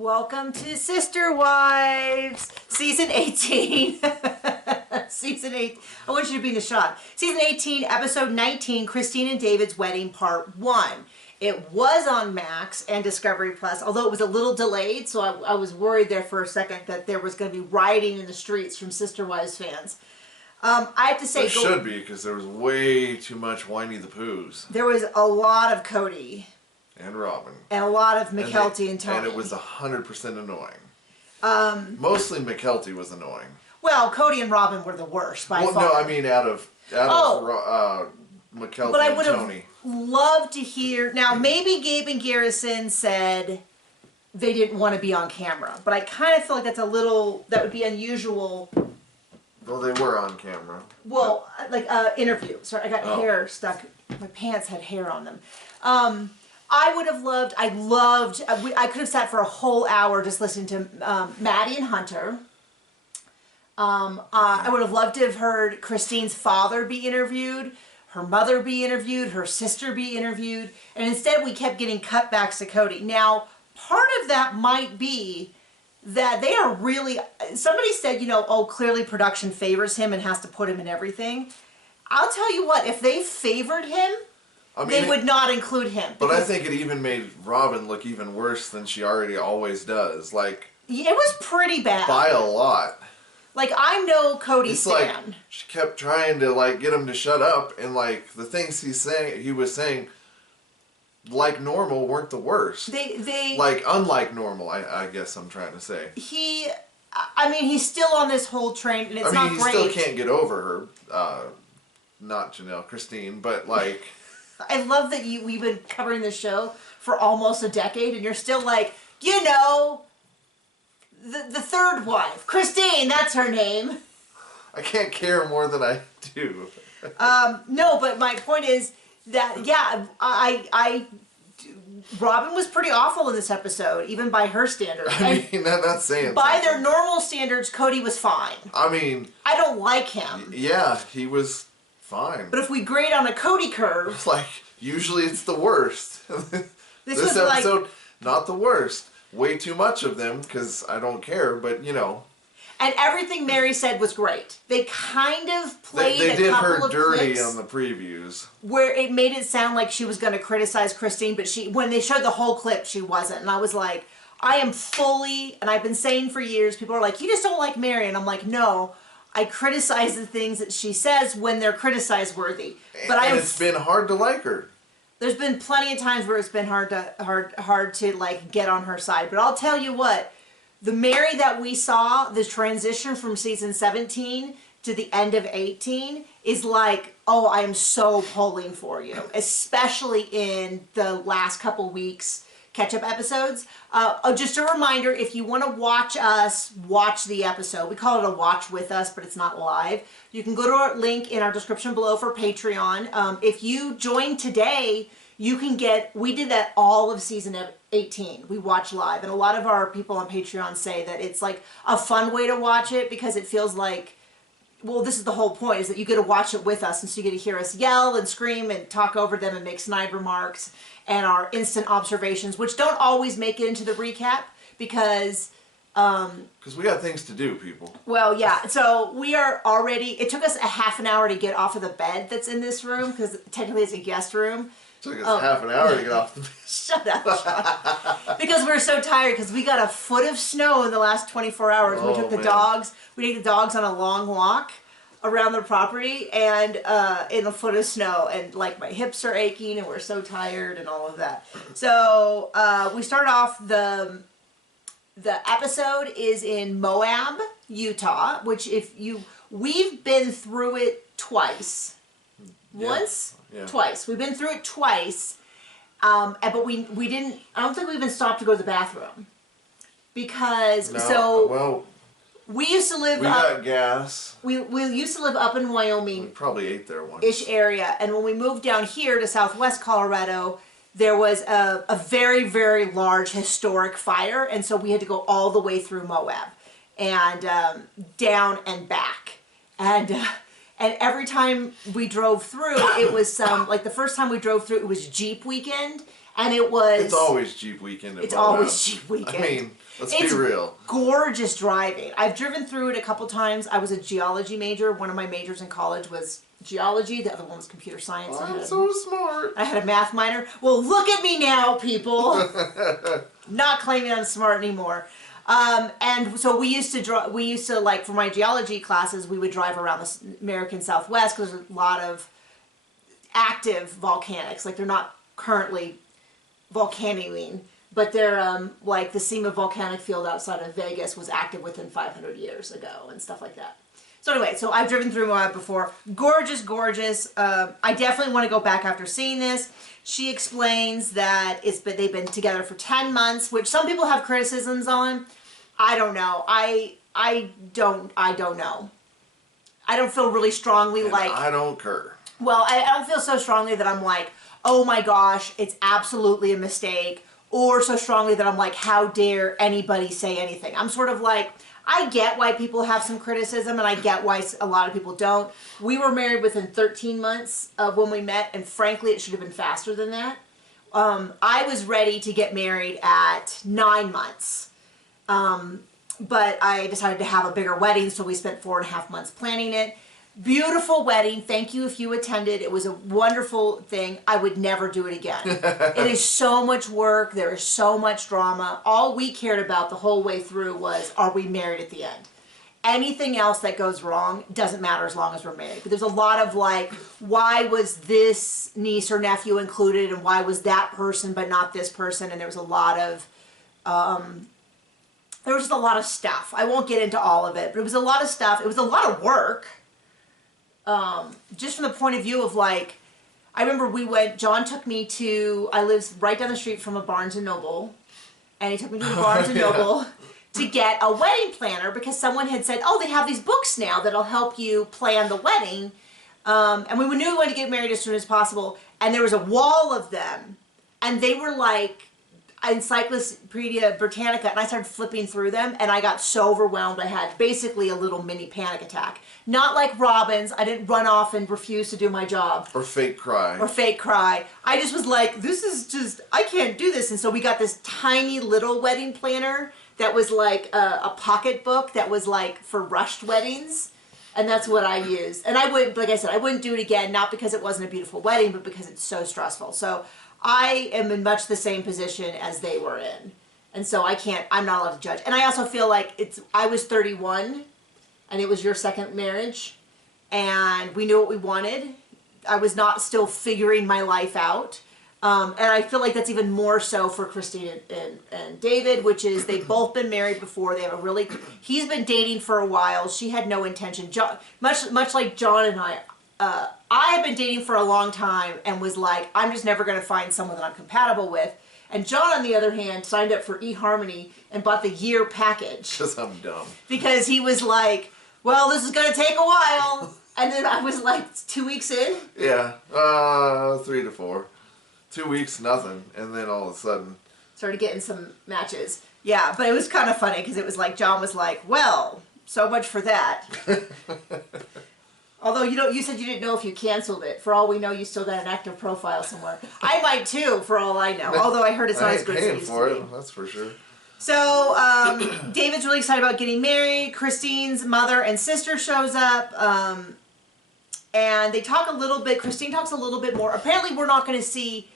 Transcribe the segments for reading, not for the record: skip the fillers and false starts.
Welcome to Sister Wives, Season 18. Season 8. I want you to be in the shot. Season 18, Episode 19, Christine and David's Wedding, Part 1. It was on Max and Discovery Plus, although it was a little delayed, so I was worried there for a second that there was going to be rioting in the streets from Sister Wives fans. I have to say... There should be, because there was way too much Winnie the Poohs. There was a lot of Cody. And Robin. And a lot of McKelty and Tony. And it was 100% annoying. Mostly McKelty was annoying. Well, Cody and Robin were the worst by far. No, I mean out of McKelty and Tony. But I would have loved to hear... Now, maybe Gabe and Garrison said they didn't want to be on camera. But I kind of feel like that's a little... That would be unusual. Well, they were on camera. Well, like interview. Sorry, I got hair stuck. My pants had hair on them. I would have loved... I could have sat for a whole hour just listening to Maddie and Hunter. I would have loved to have heard Christine's father be interviewed, her mother be interviewed, her sister be interviewed, and instead we kept getting cutbacks to Cody. Now, part of that might be that they are really... Somebody said, you know, oh, clearly production favors him and has to put him in everything. I'll tell you what, if they favored him, they would not include him. But I think it even made Robin look even worse than she already always does. Like, it was pretty bad. By a lot. Like, I know Cody's fan. Like, she kept trying to, like, get him to shut up, and, like, the things he was saying, like normal, weren't the worst. Like, unlike normal, I guess I'm trying to say. I mean, he's still on this whole train, and it's not great. He still can't get over her. Not Janelle, Christine, but, like... I love that we've been covering this show for almost a decade, and you're still like, you know... The third wife, Christine, that's her name. I can't care more than I do. No, but my point is that, yeah, Robin was pretty awful in this episode, even by her standards. I mean, that's saying by something. their normal standards, Cody was fine. I mean... I don't like him. Yeah, he was fine. But if we grade on a Cody curve... Like, usually it's the worst. This episode, like, not the worst. Way too much of them, because I don't care, but, you know. And everything Mary said was great. They kind of played they did a couple her of dirty clips on the previews. where it made it sound like she was going to criticize Christine, but when they showed the whole clip, she wasn't. And I was like, I am fully, and I've been saying for years, people are like, you just don't like Mary. And I'm like, no, I criticize the things that she says when they're criticize worthy. But it's been hard to like her. There's been plenty of times where it's been hard to like get on her side. But I'll tell you what, the Mary that we saw, the transition from season 17 to the end of 18 is like, oh, I am so pulling for you, especially in the last couple weeks catch-up episodes. Just a reminder, if you want to watch us watch the episode, we call it a watch with us, but it's not live. You can go to our link in our description below for Patreon. If you join today, you can get, we did that all of season 18. We watch live, and a lot of our people on Patreon say that it's like a fun way to watch it because it feels like, well, this is the whole point, is that you get to watch it with us, and so you get to hear us yell and scream and talk over them and make snide remarks and our instant observations, which don't always make it into the recap because... Because we got things to do, people. Well, yeah. So we are already... It took us a half an hour to get off of the bed that's in this room because technically it's a guest room. It took us half an hour to get off the bed. Shut up. Because we're so tired because we got a foot of snow in the last 24 hours. Oh, we took the dogs on a long walk around the property and in a foot of snow, and like my hips are aching and we're so tired and all of that. So we start off, the episode is in Moab, Utah, which we've been through it twice. Once? Yeah. Twice. We've been through it twice, but we didn't, I don't think we even stopped to go to the bathroom. Because, we used to live We got gas. We used to live up in Wyoming. We probably ate there once. Ish area. And when we moved down here to Southwest Colorado, there was a very, very large historic fire. And so we had to go all the way through Moab and down and back. And every time we drove through, it was like the first time we drove through, it was Jeep weekend. And it was... It's always Jeep weekend at It's Moab. always Jeep weekend. I mean... Let's be real. Gorgeous driving. I've driven through it a couple times. I was a geology major. One of my majors in college was geology. The other one was computer science. I'm so smart. I had a math minor. Well, look at me now, people. Not claiming I'm smart anymore. And so we used to like, for my geology classes, we would drive around the American Southwest because there's a lot of active volcanics. Like, they're not currently volcanoing, but they're like the SEMA volcanic field outside of Vegas was active within 500 years ago and stuff like that. So anyway, so I've driven through Moab before. Gorgeous, gorgeous. I definitely want to go back after seeing this. She explains that they've been together for 10 months, which some people have criticisms on. I don't know. I don't know. I don't feel really strongly like... I don't care. Well, I don't feel so strongly that I'm like, oh my gosh, it's absolutely a mistake. Or so strongly that I'm like, how dare anybody say anything. I'm sort of like, I get why people have some criticism, and I get why a lot of people don't. We were married within 13 months of when we met, and frankly, it should have been faster than that. I was ready to get married at 9 months. But I decided to have a bigger wedding, so we spent 4.5 months planning it. Beautiful wedding. Thank you if you attended. It was a wonderful thing. I would never do it again. It is so much work. There is so much drama. All we cared about the whole way through was, are we married at the end? Anything else that goes wrong doesn't matter as long as we're married. But there's a lot of like, why was this niece or nephew included, and why was that person but not this person? And there was a lot of... there was just a lot of stuff. I won't get into all of it, but it was a lot of stuff. It was a lot of work. Just from the point of view of like, I remember John took me to, I live right down the street from a Barnes & Noble, and he took me to a Barnes & Noble to get a wedding planner because someone had said, oh, they have these books now that'll help you plan the wedding. And we knew we wanted to get married as soon as possible, and there was a wall of them, and they were like, Encyclopedia Britannica, and I started flipping through them, and I got so overwhelmed I had basically a little mini panic attack. Not like Robin's. I didn't run off and refuse to do my job. Or fake cry. I just was like, this is just, I can't do this. And so we got this tiny little wedding planner that was like a pocket book that was like for rushed weddings. And that's what I used. And I wouldn't, like I said, I wouldn't do it again, not because it wasn't a beautiful wedding, but because it's so stressful. So I am in much the same position as they were in. And so I'm not allowed to judge. And I also feel like I was 31 and it was your second marriage and we knew what we wanted. I was not still figuring my life out. And I feel like that's even more so for Christine and David, which is they've both been married before. They have he's been dating for a while. She had no intention. Much like John and I have been dating for a long time and was like, I'm just never going to find someone that I'm compatible with. And John, on the other hand, signed up for eHarmony and bought the year package. Because I'm dumb. Because he was like, well, this is going to take a while. And then I was like, 2 weeks in? Yeah, 3 to 4. 2 weeks, nothing. And then all of a sudden... started getting some matches. Yeah, but it was kind of funny because it was like, John was like, well, so much for that. Although you said you didn't know if you canceled it. For all we know, you still got an active profile somewhere. I might too, for all I know. Although I heard it's not as good as it used to be. I ain't paying for it, that's for sure. So David's really excited about getting married. Christine's mother and sister shows up, and they talk a little bit. Christine talks a little bit more. Apparently, we're not going to see.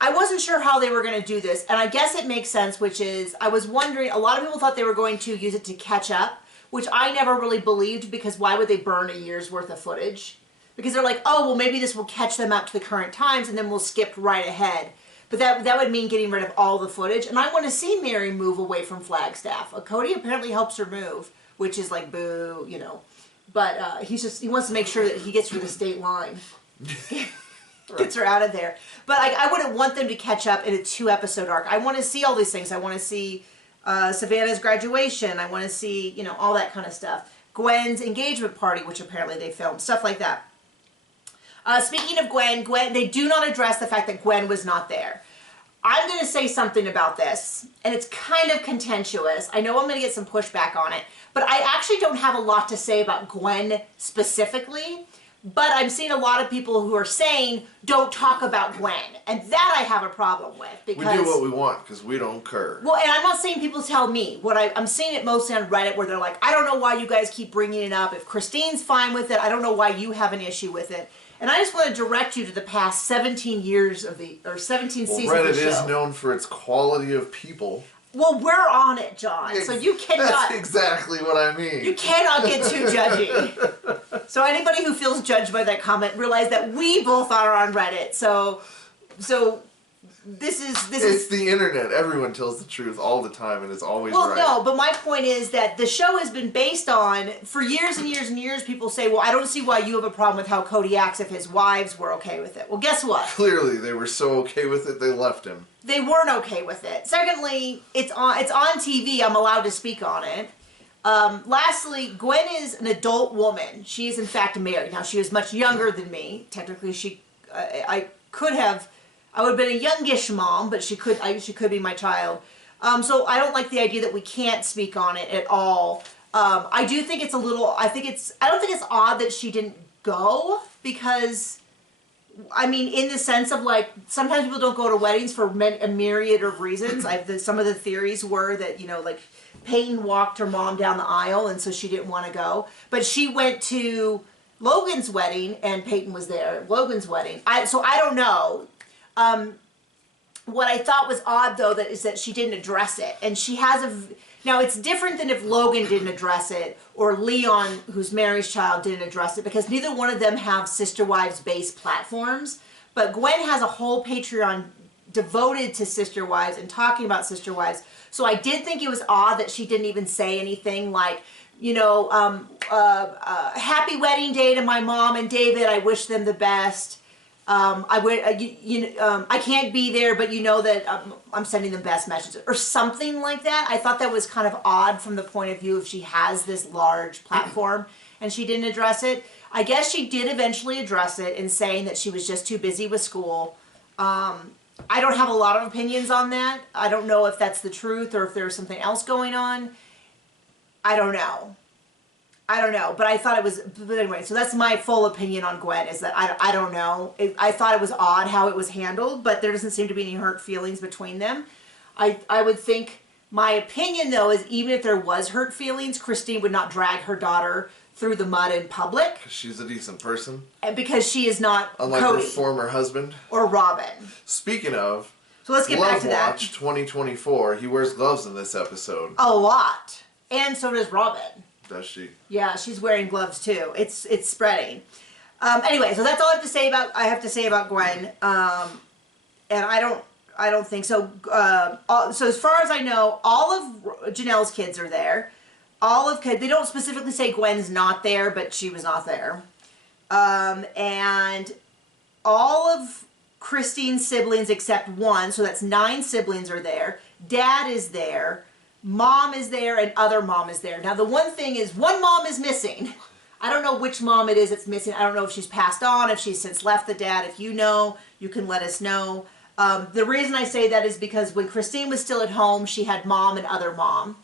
I wasn't sure how they were going to do this, and I guess it makes sense. Which is, I was wondering. A lot of people thought they were going to use it to catch up, which I never really believed, because why would they burn a year's worth of footage? Because they're like, oh, well, maybe this will catch them up to the current times, and then we'll skip right ahead. But that would mean getting rid of all the footage. And I want to see Mary move away from Flagstaff. Cody apparently helps her move, which is like, boo, you know. But he wants to make sure that he gets through the state line. Gets her out of there. But I wouldn't want them to catch up in a 2-episode arc. I want to see all these things. I want to see Savannah's graduation. I want to see, you know, all that kind of stuff. Gwen's engagement party, which apparently they filmed. Stuff like that. Speaking of Gwen, they do not address the fact that Gwen was not there. I'm going to say something about this, and it's kind of contentious. I know I'm going to get some pushback on it, but I actually don't have a lot to say about Gwen specifically, But I'm seeing a lot of people who are saying, don't talk about Gwen. And that I have a problem with. Because we do what we want because we don't care. Well, and I'm not saying people tell me. I'm seeing it mostly on Reddit where they're like, I don't know why you guys keep bringing it up. If Christine's fine with it, I don't know why you have an issue with it. And I just want to direct you to the past 17 years of 17 seasons Reddit of the show. is known for its quality of people. Well, we're on it, John. So you cannot... That's exactly what I mean. You cannot get too judgy. So anybody who feels judged by that comment, realize that we both are on Reddit. So this is... It's the internet. Everyone tells the truth all the time and it's always right. Well, no, but my point is that the show has been based on, for years and years and years, people say, well, I don't see why you have a problem with how Cody acts if his wives were okay with it. Well, guess what? Clearly, they were so okay with it, they left him. They weren't okay with it. Secondly, it's on TV. I'm allowed to speak on it. Lastly, Gwen is an adult woman. She is, in fact, married. Now, she is much younger than me. Technically, I would have been a youngish mom, but she could be my child. So I don't like the idea that we can't speak on it at all. I do think it's a little, I don't think it's odd that she didn't go because, I mean, in the sense of like, sometimes people don't go to weddings for a myriad of reasons. Some of the theories were that, like Peyton walked her mom down the aisle and so she didn't want to go. But she went to Logan's wedding and Peyton was there at Logan's wedding. So I don't know. What I thought was odd though is that she didn't address it. And she has now it's different than if Logan didn't address it or Leon, who's Mary's child, didn't address it because neither one of them have Sister Wives based platforms. But Gwen has a whole Patreon devoted to Sister Wives and talking about Sister Wives. So I did think it was odd that she didn't even say anything like, happy wedding day to my mom and David. I wish them the best. I can't be there, but you know that I'm sending them best messages or something like that. I thought that was kind of odd from the point of view if she has this large platform and she didn't address it. I guess she did eventually address it in saying that she was just too busy with school. I don't have a lot of opinions on that. I don't know if that's the truth or if there's something else going on. I don't know. But I thought it was, but anyway, so that's my full opinion on Gwen is that I don't know. I thought it was odd how it was handled, but there doesn't seem to be any hurt feelings between them. I would think, my opinion though, is even if there was hurt feelings, Christine would not drag her daughter through the mud in public. Because she's a decent person. And because she is not unlike Cody her former husband. or Robin. Speaking of, so let's get back to that. Watch 2024, he wears gloves in this episode. A lot. And so does Robin. Does she? Yeah, she's wearing gloves too. It's spreading. Anyway, so that's all I have to say about Gwen. And I don't think so. So as far as I know, all of Janelle's kids are there. They don't specifically say Gwen's not there, but she was not there. And all of Christine's siblings except one, so that's 9 siblings are there. Dad is there. Mom is there and other mom is there. Now the one thing is, one mom is missing. I don't know which mom it is that's missing. I don't know if she's passed on, if she's since left the dad. If you know, you can let us know. The reason I say that is because when Christine was still at home, she had mom and other mom,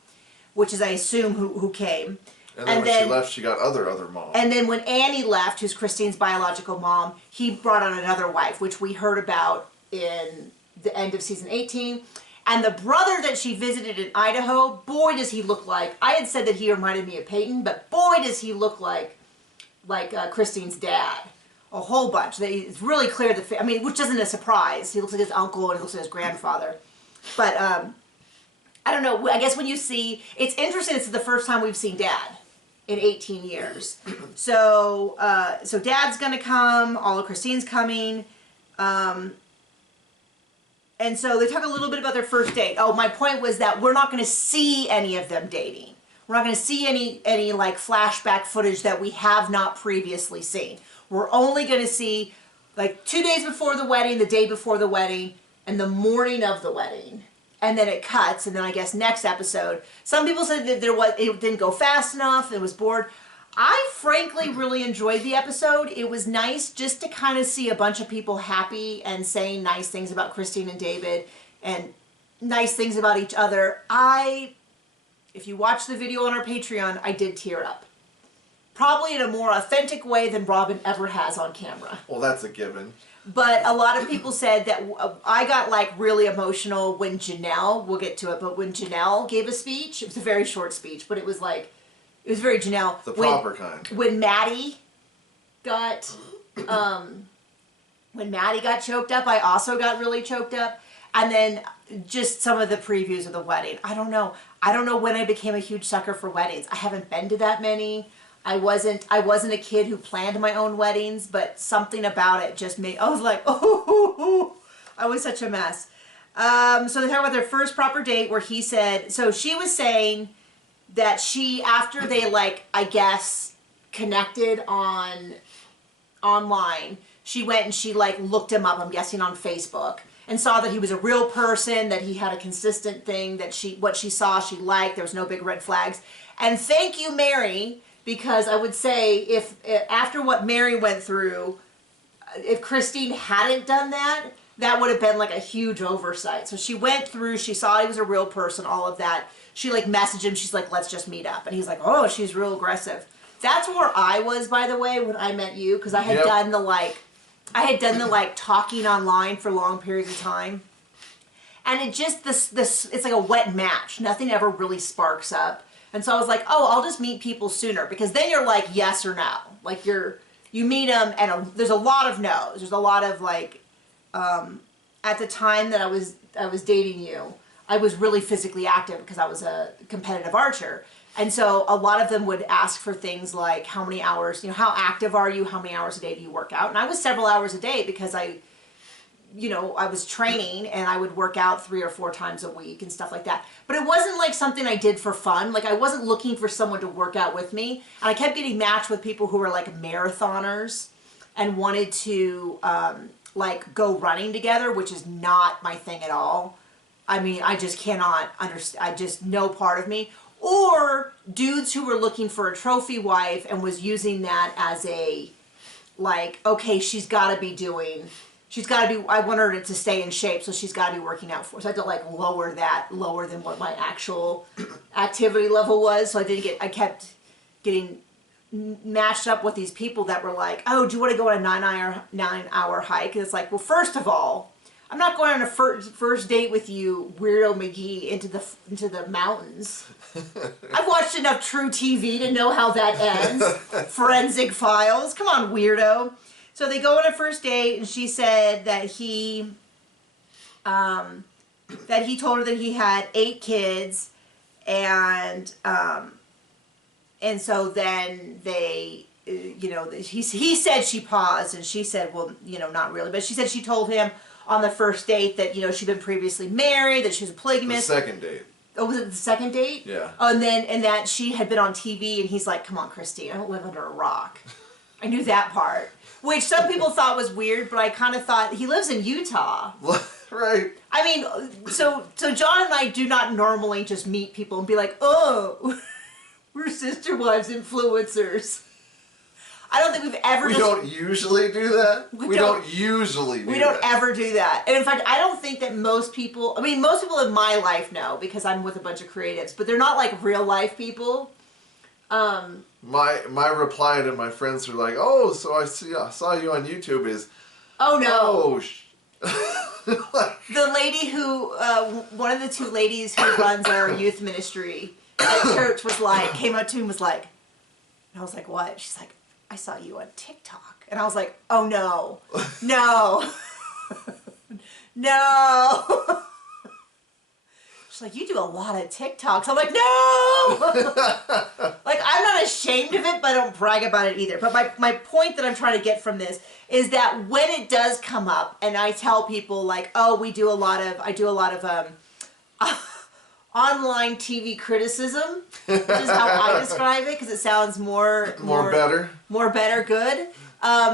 which is I assume who came. And then when she left, she got other mom. And then when Annie left, who's Christine's biological mom, he brought on another wife, which we heard about in the end of season 18. And the brother that she visited in Idaho, boy, does he look like, I had said that he reminded me of Peyton, but boy, does he look like Christine's dad. A whole bunch. It's really clear, which isn't a surprise. He looks like his uncle and he looks like his grandfather. But, I don't know, I guess when you see, it's interesting, it's the first time we've seen Dad in 18 years. So Dad's gonna come, all of Christine's coming, and so they talk a little bit about their first date. Oh, my point was that we're not going to see any of them dating. We're not going to see any like flashback footage that we have not previously seen. We're only going to see like 2 days before the wedding, the day before the wedding, and the morning of the wedding. And then it cuts, and then I guess next episode. Some people said that it didn't go fast enough, it was bored. I frankly really enjoyed the episode. It was nice just to kind of see a bunch of people happy and saying nice things about Christine and David and nice things about each other. If you watch the video on our Patreon, I did tear up probably in a more authentic way than Robin ever has on camera. Well, that's a given. But a lot of people said that I got like really emotional when Janelle, we'll get to it, but when Janelle gave a speech, it was a very short speech, but it was like, it was very Janelle. The proper kind. When Maddie got, when Maddie got choked up, I also got really choked up. And then just some of the previews of the wedding. I don't know. I don't know when I became a huge sucker for weddings. I haven't been to that many. I wasn't a kid who planned my own weddings, but something about it just made, I was like, oh, I was such a mess. So they talk about their first proper date where he said, so she was saying that she, after they like, I guess, connected online, she went and she like looked him up, I'm guessing on Facebook, and saw that he was a real person, that he had a consistent thing, that what she saw, she liked, there was no big red flags. And thank you, Mary, because I would say if after what Mary went through, if Christine hadn't done that, that would have been like a huge oversight. So she went through, she saw he was a real person, all of that. She like messaged him, she's like, let's just meet up. And he's like, oh, she's real aggressive. That's where I was, by the way, when I met you, because I had done the like talking online for long periods of time. And it just, it's like a wet match. Nothing ever really sparks up. And so I was like, oh, I'll just meet people sooner, because then you're like yes or no. Like you meet them and there's a lot of no's. There's a lot of like, at the time that I was dating you, I was really physically active because I was a competitive archer. And so a lot of them would ask for things like how many hours, how active are you? How many hours a day do you work out? And I was several hours a day because I was training and I would work out 3 or 4 times a week and stuff like that. But it wasn't like something I did for fun. Like I wasn't looking for someone to work out with me. And I kept getting matched with people who were like marathoners and wanted to like go running together, which is not my thing at all. I mean, I just cannot understand. No part of me. Or dudes who were looking for a trophy wife and was using that as a, like, okay, I want her to stay in shape, so she's got to be working out for. So I had to like lower than what my actual activity level was. So I kept getting matched up with these people that were like, oh, do you want to go on a 9-hour hike? And it's like, well, first of all, I'm not going on a first date with you, Weirdo McGee, into the mountains. I've watched enough True TV to know how that ends. Forensic Files. Come on, weirdo. So they go on a first date, and she said that he told her that he had 8 kids, and so then they, he said she paused, and she said, well, not really, but she said she told him on the first date that, she'd been previously married, that she was a polygamist. The second date. Oh, was it the second date? Yeah. Oh, and that she had been on TV, and he's like, come on, Christine, I don't live under a rock. I knew that part. Which some people thought was weird, but I kind of thought, he lives in Utah. Right. I mean, so John and I do not normally just meet people and be like, oh, we're sister wives influencers. I don't think we've ever. We don't usually do that. We don't usually do that. We don't ever do that. And in fact, I don't think that most people in my life know, because I'm with a bunch of creatives, but they're not like real life people. My reply to my friends who are like, oh, so I saw you on YouTube is, oh no. Like, the lady who, one of the 2 ladies who runs our youth ministry at church came up to me and was like, and I was like, what? She's like, I saw you on TikTok. And I was like, oh no, no, no. She's like, you do a lot of TikToks. I'm like, no! Like, I'm not ashamed of it, but I don't brag about it either. But my point that I'm trying to get from this is that when it does come up, and I tell people like, oh, I do a lot of online TV criticism, which is how I describe it, because it sounds more better, good.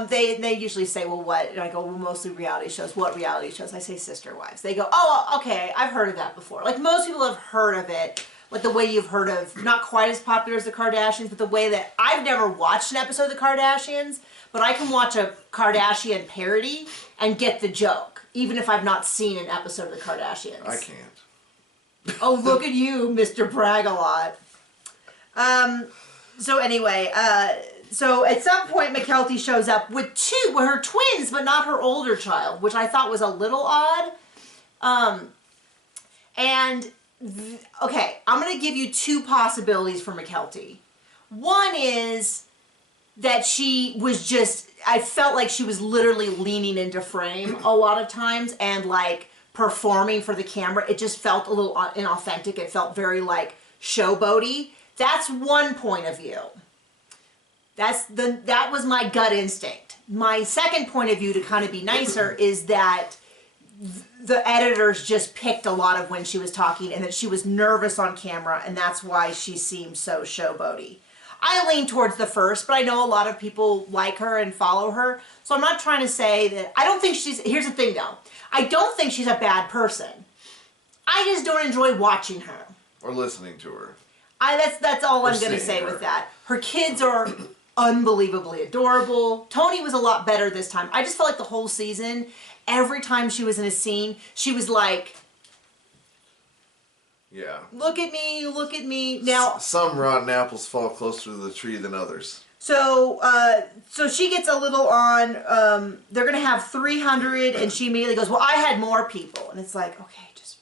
They usually say, well, what? And I go, well, mostly reality shows. What reality shows? I say Sister Wives. They go, oh, okay, I've heard of that before. Like, most people have heard of it, like the way you've heard of, not quite as popular as the Kardashians, but the way that I've never watched an episode of the Kardashians, but I can watch a Kardashian parody and get the joke, even if I've not seen an episode of the Kardashians. I can't. Oh, look at you, Mr. Brag-a-lot. So anyway, So at some point, McKelty shows up with her twins, but not her older child, which I thought was a little odd. Okay, I'm going to give you two possibilities for McKelty. One is that she was just, I felt like she was literally leaning into frame a lot of times and like performing for the camera. It just felt a little inauthentic. It felt very like showboaty. That's one point of view. That was my gut instinct. My second point of view, to kind of be nicer, is that the editors just picked a lot of when she was talking and that she was nervous on camera, and that's why she seemed so showboaty. I lean towards the first, but I know a lot of people like her and follow her, so I'm not trying to say that. I don't think she's, here's the thing though, I don't think she's a bad person. I just don't enjoy watching her. Or listening to her. That's all I'm going to say with that. Her kids are unbelievably adorable. Tony was a lot better this time. I just felt like the whole season, every time she was in a scene, she was like, yeah, look at me, look at me. Now, some rotten apples fall closer to the tree than others. So, so she gets a little on, they're going to have 300, and she immediately goes, well, I had more people. And it's like, okay, just,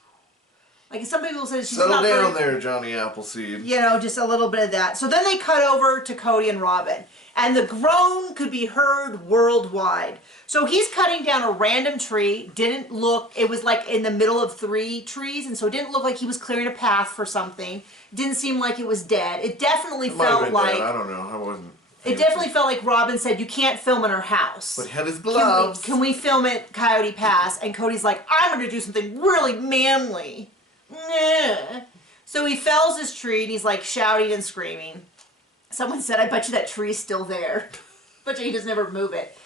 like some people say she's settle not down there, Johnny Appleseed. You know, just a little bit of that. So then they cut over to Cody and Robin, and the groan could be heard worldwide. So he's cutting down a random tree, didn't look, it was like in the middle of 3 trees, and so it didn't look like he was clearing a path for something. Didn't seem like it was dead. It definitely felt like, dead. I don't know, I wasn't. It definitely felt like Robin said, you can't film in our house. But he had his gloves. Can we film at Coyote Pass? And Cody's like, I'm going to do something really manly. Nah. So he fells his tree, and he's like shouting and screaming. Someone said, I bet you that tree's still there. Bet you he doesn't ever move it.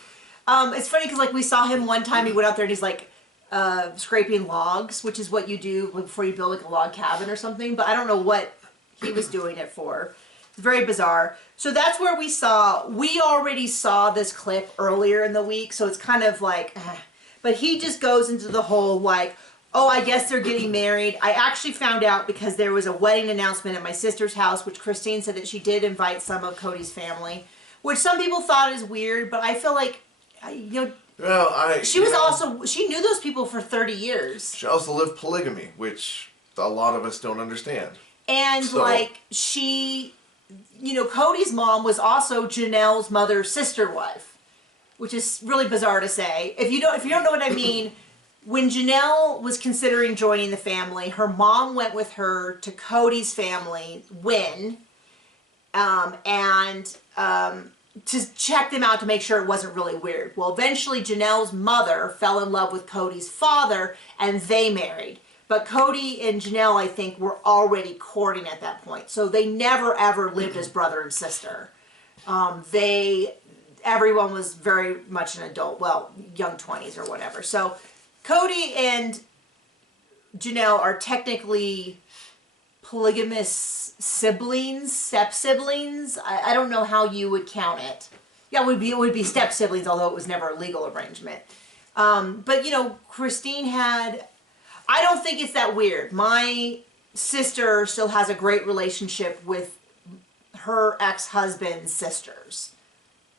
It's funny because like we saw him one time, he went out there and he's like scraping logs, which is what you do before you build like a log cabin or something. But I don't know what he was doing it for. It's very bizarre. So that's where we already saw this clip earlier in the week, so it's kind of like, but he just goes into the whole like, oh, I guess they're getting married. I actually found out because there was a wedding announcement at my sister's house, which Christine said that she did invite some of Cody's family, which some people thought is weird, but I feel like, you know, well, she knew those people for 30 years. She also lived polygamy, which a lot of us don't understand. And like you know, Cody's mom was also Janelle's mother's sister wife, which is really bizarre to say. If you don't know what I mean, when Janelle was considering joining the family, her mom went with her to Cody's family, to check them out to make sure it wasn't really weird. Well, eventually Janelle's mother fell in love with Cody's father, and they married. But Cody and Janelle, I think, were already courting at that point. So they never, ever lived as brother and sister. Everyone was very much an adult, well, young 20s or whatever. So Cody and Janelle are technically polygamous siblings, step-siblings. I don't know how you would count it. Yeah, it would be step-siblings, although it was never a legal arrangement. But, you know, Christine had... I don't think it's that weird. My sister still has a great relationship with her ex-husband's sisters.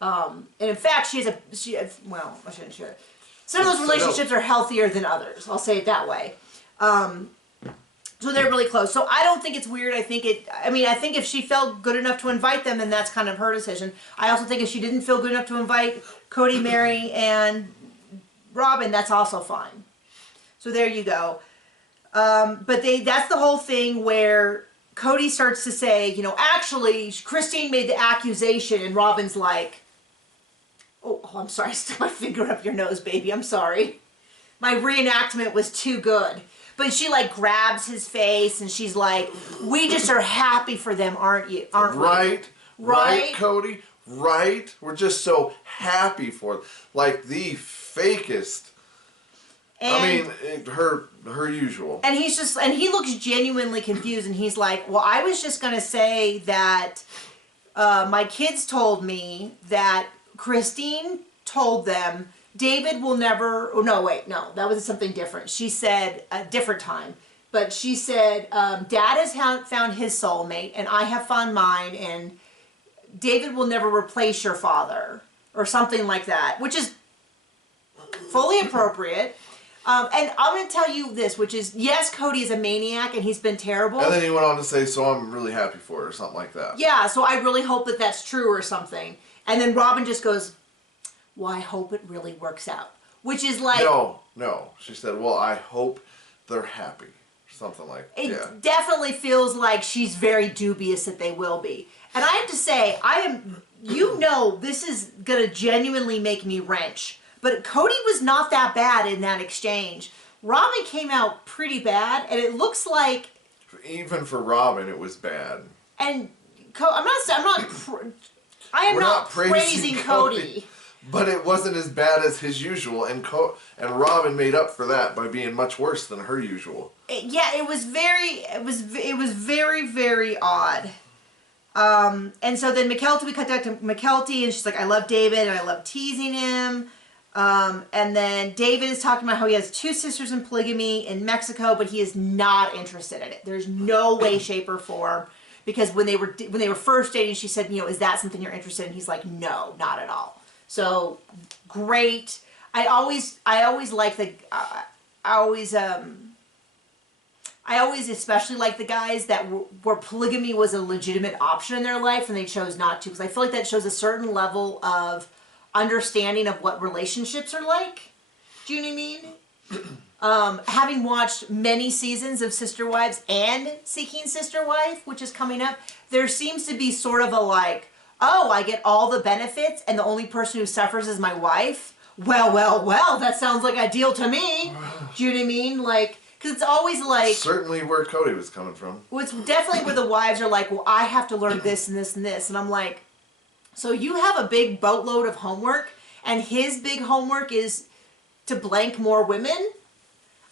And in fact, well, I shouldn't share it. Some of those relationships are healthier than others. I'll say it that way. So they're really close. So I don't think it's weird. I think if she felt good enough to invite them, then that's kind of her decision. I also think if she didn't feel good enough to invite Cody, Mary, and Robin, that's also fine. So there you go. But that's the whole thing where Cody starts to say, you know, actually, Christine made the accusation, and Robin's like, oh, I'm sorry, I stuck my finger up your nose, baby, I'm sorry. My reenactment was too good. But she, like, grabs his face, and she's like, we just are happy for them, aren't we? Right, Cody? Right? We're just so happy for them. Like, the fakest... And, her usual. And he looks genuinely confused, and he's like, well, I was just going to say that my kids told me that Christine told them David will never, oh no, wait, no, that was something different. She said, a different time, but she said, Dad has found his soulmate, and I have found mine, and David will never replace your father, or something like that, which is fully appropriate. And I'm going to tell you this, which is, yes, Cody is a maniac and he's been terrible. And then he went on to say, so I'm really happy for her, or something like that. Yeah, so I really hope that that's true or something. And then Robin just goes, well, I hope it really works out. Which is like... No. She said, well, I hope they're happy. Something like that. It definitely feels like she's very dubious that they will be. And I have to say, this is going to genuinely make me wrench. But Cody was not that bad in that exchange. Robin came out pretty bad, and it looks like... Even for Robin, it was bad. And I am not praising Cody. But it wasn't as bad as his usual, and Robin made up for that by being much worse than her usual. It was very, very odd. And so then we cut back to Mykelti, and she's like, I love David, and I love teasing him. And then David is talking about how he has 2 sisters in polygamy in Mexico, but he is not interested in it. There's no way, shape, or form. Because when they were first dating, she said, is that something you're interested in? He's like, no, not at all. So great. I always especially like the guys that where polygamy was a legitimate option in their life and they chose not to, because I feel like that shows a certain level of understanding of what relationships are like. Do you know what I mean? Having watched many seasons of Sister Wives and Seeking Sister Wife, which is coming up, there seems to be sort of a like, oh, I get all the benefits and the only person who suffers is my wife. Well, that sounds like ideal to me. Do you know what I mean? Like, because it's always like... Certainly where Cody was coming from. Well, it's definitely where the wives are like, well, I have to learn this and this and this. And I'm like, so you have a big boatload of homework and his big homework is to blank more women?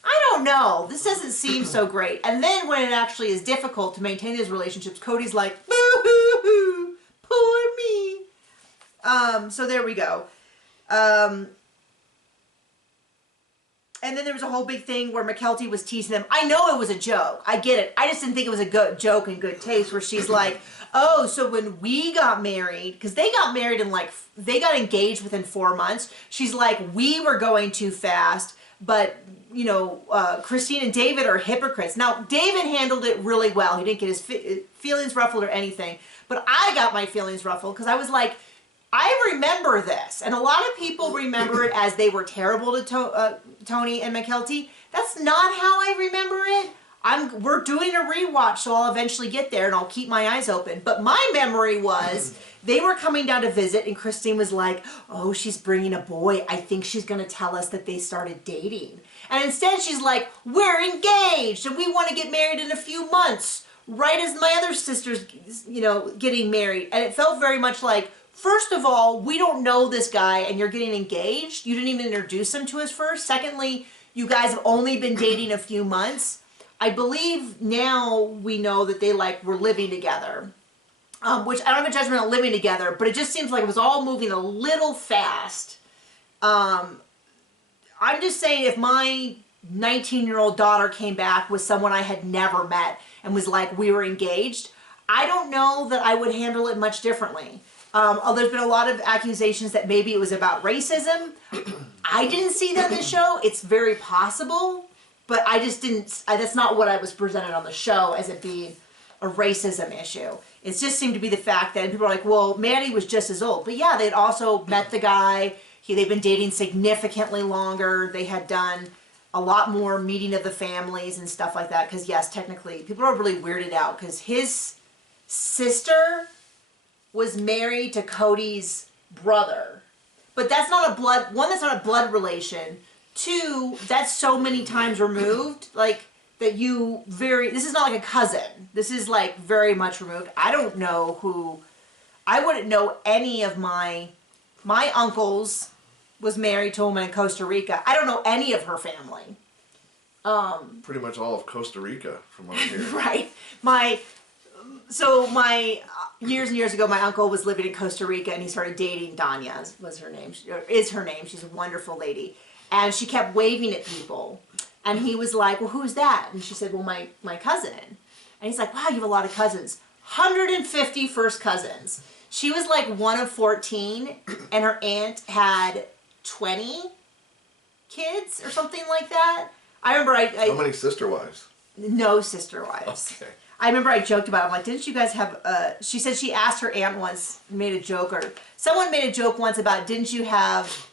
I don't know. This doesn't seem so great. And then when it actually is difficult to maintain these relationships, Cody's like, boo-hoo-hoo. Poor me. So there we go. And then there was a whole big thing where Mykelti was teasing them. I know it was a joke. I get it. I just didn't think it was a good joke in good taste where she's like, oh, so when we got married, because they got married in they got engaged within 4 months. She's like, we were going too fast, but Christine and David are hypocrites. Now, David handled it really well. He didn't get his feelings ruffled or anything. But I got my feelings ruffled because I was like, I remember this. And a lot of people remember it as they were terrible to Tony and Mykelti. That's not how I remember it. We're doing a rewatch, so I'll eventually get there and I'll keep my eyes open. But my memory was they were coming down to visit and Christine was like, oh, she's bringing a boy. I think she's going to tell us that they started dating. And instead she's like, we're engaged and we want to get married in a few months. Right as my other sister's, getting married. And it felt very much like, first of all, we don't know this guy and you're getting engaged. You didn't even introduce him to us first. Secondly, you guys have only been dating a few months. I believe now we know that they were living together. Which I don't have a judgment on living together, but it just seems like it was all moving a little fast. I'm just saying if my 19-year-old daughter came back with someone I had never met and was like, we were engaged, I don't know that I would handle it much differently. There's been a lot of accusations that maybe it was about racism. I didn't see that in the show. It's very possible, but I just didn't, that's not what I was presented on the show as it being a racism issue. It just seemed to be the fact that people are like, well, Maddie was just as old. But yeah, they'd also met the guy. They've been dating significantly longer. They had done a lot more meeting of the families and stuff like that. Because yes, technically, people are really weirded out because his sister was married to Cody's brother. But that's not a blood, one, that's not a blood relation. Two, that's so many times removed, that this is not like a cousin. This is very much removed. I don't know I wouldn't know any of my uncles was married to a woman in Costa Rica. I don't know any of her family. Pretty much all of Costa Rica, from what I hear. Right. Years and years ago, my uncle was living in Costa Rica and he started dating Danya, is her name. She's a wonderful lady. And she kept waving at people. And he was like, well, who's that? And she said, well, my cousin. And he's like, wow, you have a lot of cousins. 150 first cousins. She was like one of 14, and her aunt had 20 kids or something like that. I remember How many sister wives? No sister wives. Okay. I remember I joked about it. I'm like, didn't you guys have, she said she asked her aunt once, made a joke, or someone made a joke once about, didn't you have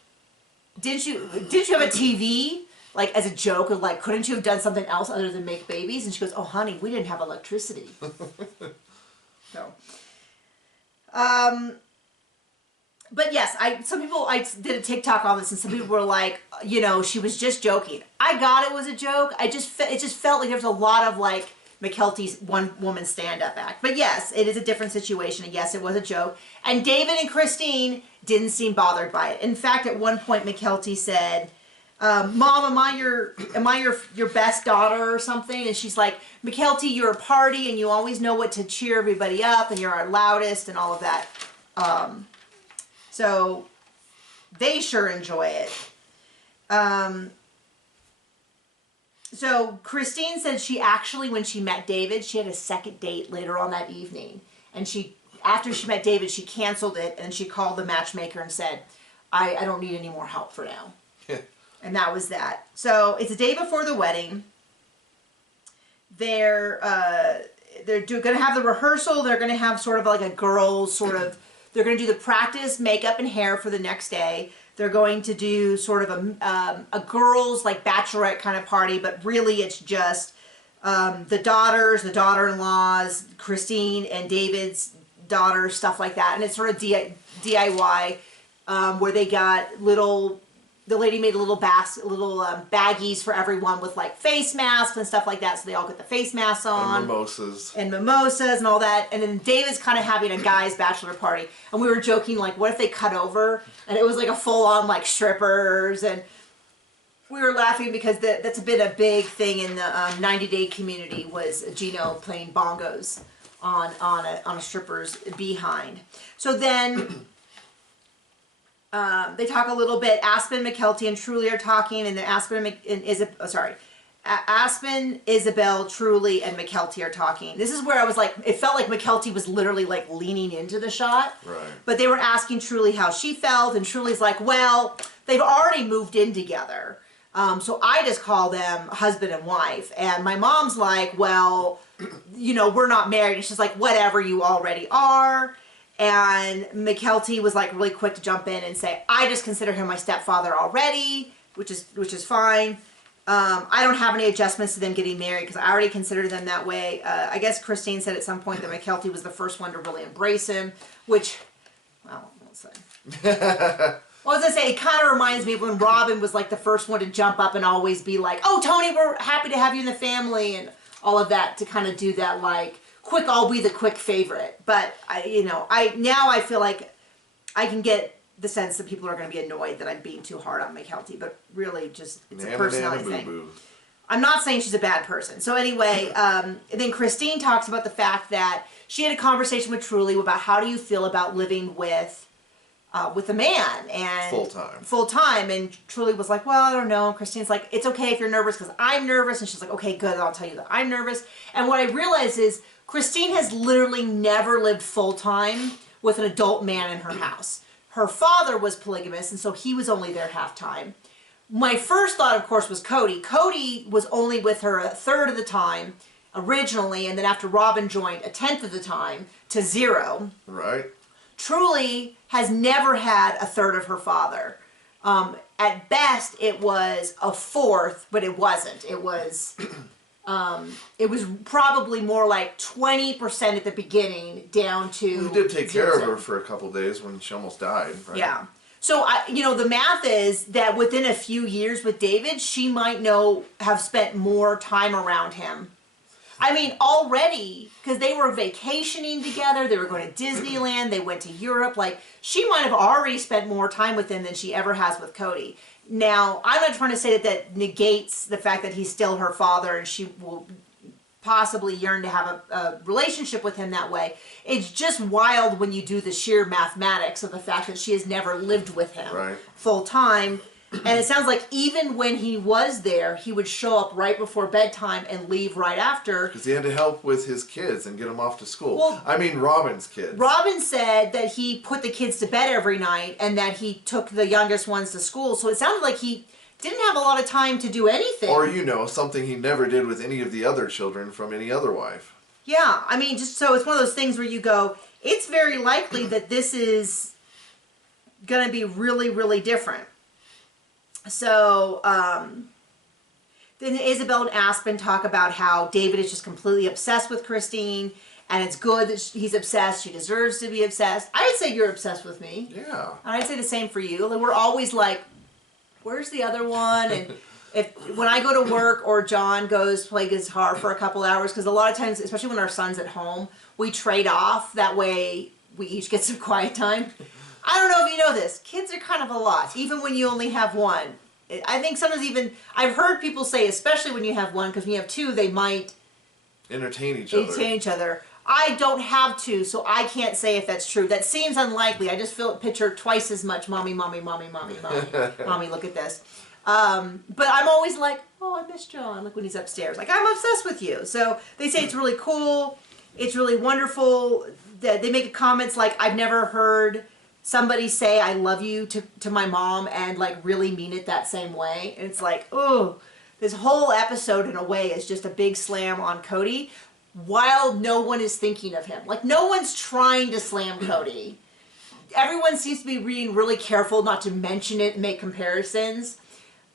a TV? Like, as a joke of like, couldn't you have done something else other than make babies? And she goes, oh honey, we didn't have electricity. So, but yes, some people, I did a TikTok on this, and some people were like, you know, she was just joking. I got it was a joke. It just felt like there was a lot of like McKelty's one woman stand-up act. But yes, it is a different situation, and yes, it was a joke. And David and Christine didn't seem bothered by it. In fact, at one point, McKelty said, Mom, am I your best daughter or something? And she's like, McKelty, you're a party and you always know what to cheer everybody up and you're our loudest and all of that. So they sure enjoy it. So Christine said she actually, when she met David, she had a second date later on that evening. And after she met David, she canceled it and she called the matchmaker and said, I don't need any more help for now. And that was that. So it's the day before the wedding. They're going to have the rehearsal. They're going to have sort of like a girls sort of. They're going to do the practice makeup and hair for the next day. They're going to do sort of a girls like bachelorette kind of party, but really it's just the daughters, the daughter-in-laws, Christine and David's daughters, stuff like that. And it's sort of DIY where they got little. The lady made little baggies for everyone with like face masks and stuff like that, so they all get the face masks on. And mimosas and all that. And then David's kind of having a guy's bachelor party, and we were joking like, what if they cut over and it was like a full-on like strippers? And we were laughing because that's been a big thing in the 90-day community, was Gino playing bongos on a stripper's behind. So then. They talk a little bit. Aspen, McKelty, and Truly are talking, and then Aspen, Isabel, Truly, and McKelty are talking. This is where I was like, it felt like McKelty was literally like leaning into the shot. Right. But they were asking Truly how she felt, and Truly's like, well, they've already moved in together. So I just call them husband and wife. And my mom's like, well, you know, we're not married. And she's like, whatever, you already are. And McKelty was like really quick to jump in and say, I just consider him my stepfather already, which is fine. I don't have any adjustments to them getting married because I already consider them that way. I guess Christine said at some point that McKelty was the first one to really embrace him, which, well, I won't say. Well, I was going to say, it kind of reminds me of when Robin was like the first one to jump up and always be like, oh, Tony, we're happy to have you in the family, and all of that, to kind of do that like, I'll be the quick favorite. But I feel like I can get the sense that people are going to be annoyed that I'm being too hard on McKelty, but really just it's a personality thing. I'm not saying she's a bad person. So anyway, then Christine talks about the fact that she had a conversation with Truly about how do you feel about living with a man and full time, and Truly was like, well, I don't know. And Christine's like, it's okay if you're nervous because I'm nervous, and she's like, okay, good, I'll tell you that I'm nervous. And what I realized is Christine has literally never lived full time with an adult man in her house. Her father was polygamous, and so he was only there half time. My first thought, of course, was Cody. Cody was only with her a third of the time originally, and then after Robin joined, a tenth of the time to 0. Right. Truly has never had a third of her father. At best, it was a fourth, but it wasn't. It was probably more like 20% at the beginning, down to. You did take care of her for a couple days when she almost died, right? Yeah. So the math is that within a few years with David, she might have spent more time around him. I mean, already, because they were vacationing together, they were going to Disneyland, they went to Europe, like, she might have already spent more time with him than she ever has with Cody. Now, I'm not trying to say that negates the fact that he's still her father and she will possibly yearn to have a relationship with him that way. It's just wild when you do the sheer mathematics of the fact that she has never lived with him full time. And it sounds like even when he was there, he would show up right before bedtime and leave right after. Because he had to help with his kids and get them off to school. Well, I mean, Robin's kids. Robin said that he put the kids to bed every night and that he took the youngest ones to school. So it sounded like he didn't have a lot of time to do anything. Or, something he never did with any of the other children from any other wife. Yeah, I mean, just so it's one of those things where you go, it's very likely that this is going to be really, really different. So, then Isabel and Aspen talk about how David is just completely obsessed with Christine, and it's good that he's obsessed. She deserves to be obsessed. I would say you're obsessed with me. Yeah. And I'd say the same for you. Like, we're always like, where's the other one? And when I go to work or John goes play guitar for a couple hours, because a lot of times, especially when our son's at home, we trade off. That way we each get some quiet time. I don't know if you know this. Kids are kind of a lot, even when you only have one. I think sometimes even, I've heard people say, especially when you have one, because when you have two, they might entertain each other. I don't have two, so I can't say if that's true. That seems unlikely. I just picture twice as much mommy, mommy, mommy, mommy, mommy. Mommy, look at this. But I'm always like, oh, I miss John. Like when he's upstairs. Like, I'm obsessed with you. So they say it's really cool. It's really wonderful. They make comments like, I've never heard somebody say I love you to my mom and like really mean it that same way. And it's like, oh, this whole episode in a way is just a big slam on Cody while no one is thinking of him. Like no one's trying to slam Cody. Everyone seems to be being really careful not to mention it and make comparisons.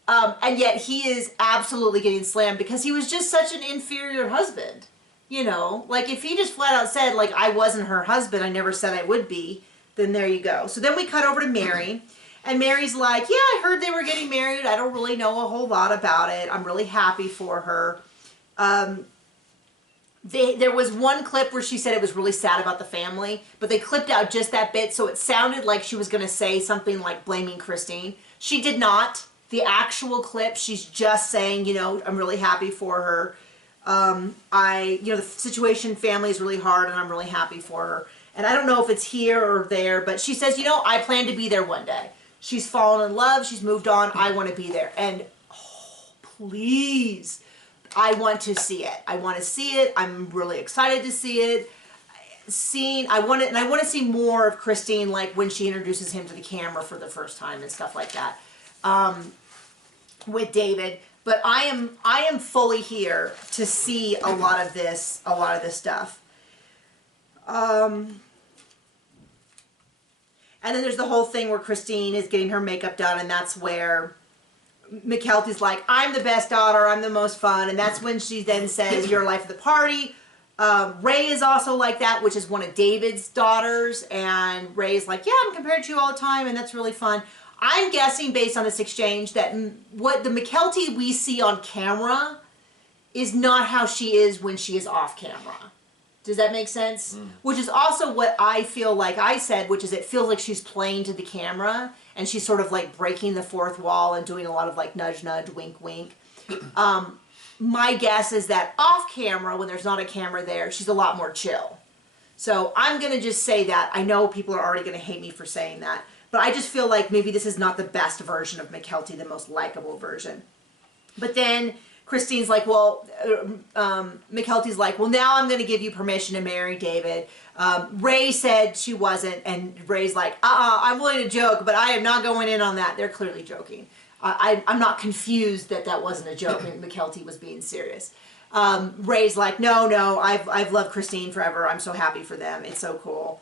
And yet he is absolutely getting slammed because he was just such an inferior husband. Like if he just flat out said like, I wasn't her husband, I never said I would be, then there you go. So then we cut over to Mary, and Mary's like, yeah, I heard they were getting married. I don't really know a whole lot about it. I'm really happy for her. There was one clip where she said it was really sad about the family, but they clipped out just that bit, so it sounded like she was going to say something like blaming Christine. She did not. The actual clip, she's just saying, I'm really happy for her. The situation, family is really hard, and I'm really happy for her. And I don't know if it's here or there, but she says, I plan to be there one day. She's fallen in love. She's moved on. I want to be there. And, please, I want to see it. I want to see it. I'm really excited to see it. I want to see more of Christine, like when she introduces him to the camera for the first time and stuff like that, with David. But I am fully here to see a lot of this stuff. And then there's the whole thing where Christine is getting her makeup done, and that's where McKelty's like, I'm the best daughter, I'm the most fun, and that's when she then says, you're life of the party. Ray is also like that, which is one of David's daughters, and Ray's like, yeah, I'm compared to you all the time, and that's really fun. I'm guessing, based on this exchange, that what the McKelty we see on camera is not how she is when she is off camera. Does that make sense? Mm. Which is also what I feel like I said, which is it feels like she's playing to the camera and she's sort of like breaking the fourth wall and doing a lot of like nudge, nudge, wink, wink. My guess is that off camera, when there's not a camera there, she's a lot more chill. So I'm going to just say that. I know people are already going to hate me for saying that, but I just feel like maybe this is not the best version of McKelty, the most likable version. But then Christine's like, McKelty's like, well, now I'm going to give you permission to marry David. Ray said she wasn't, and Ray's like, I'm willing to joke, but I am not going in on that. They're clearly joking. I'm not confused that wasn't a joke and McKelty was being serious. Ray's like, no, I've loved Christine forever. I'm so happy for them. It's so cool.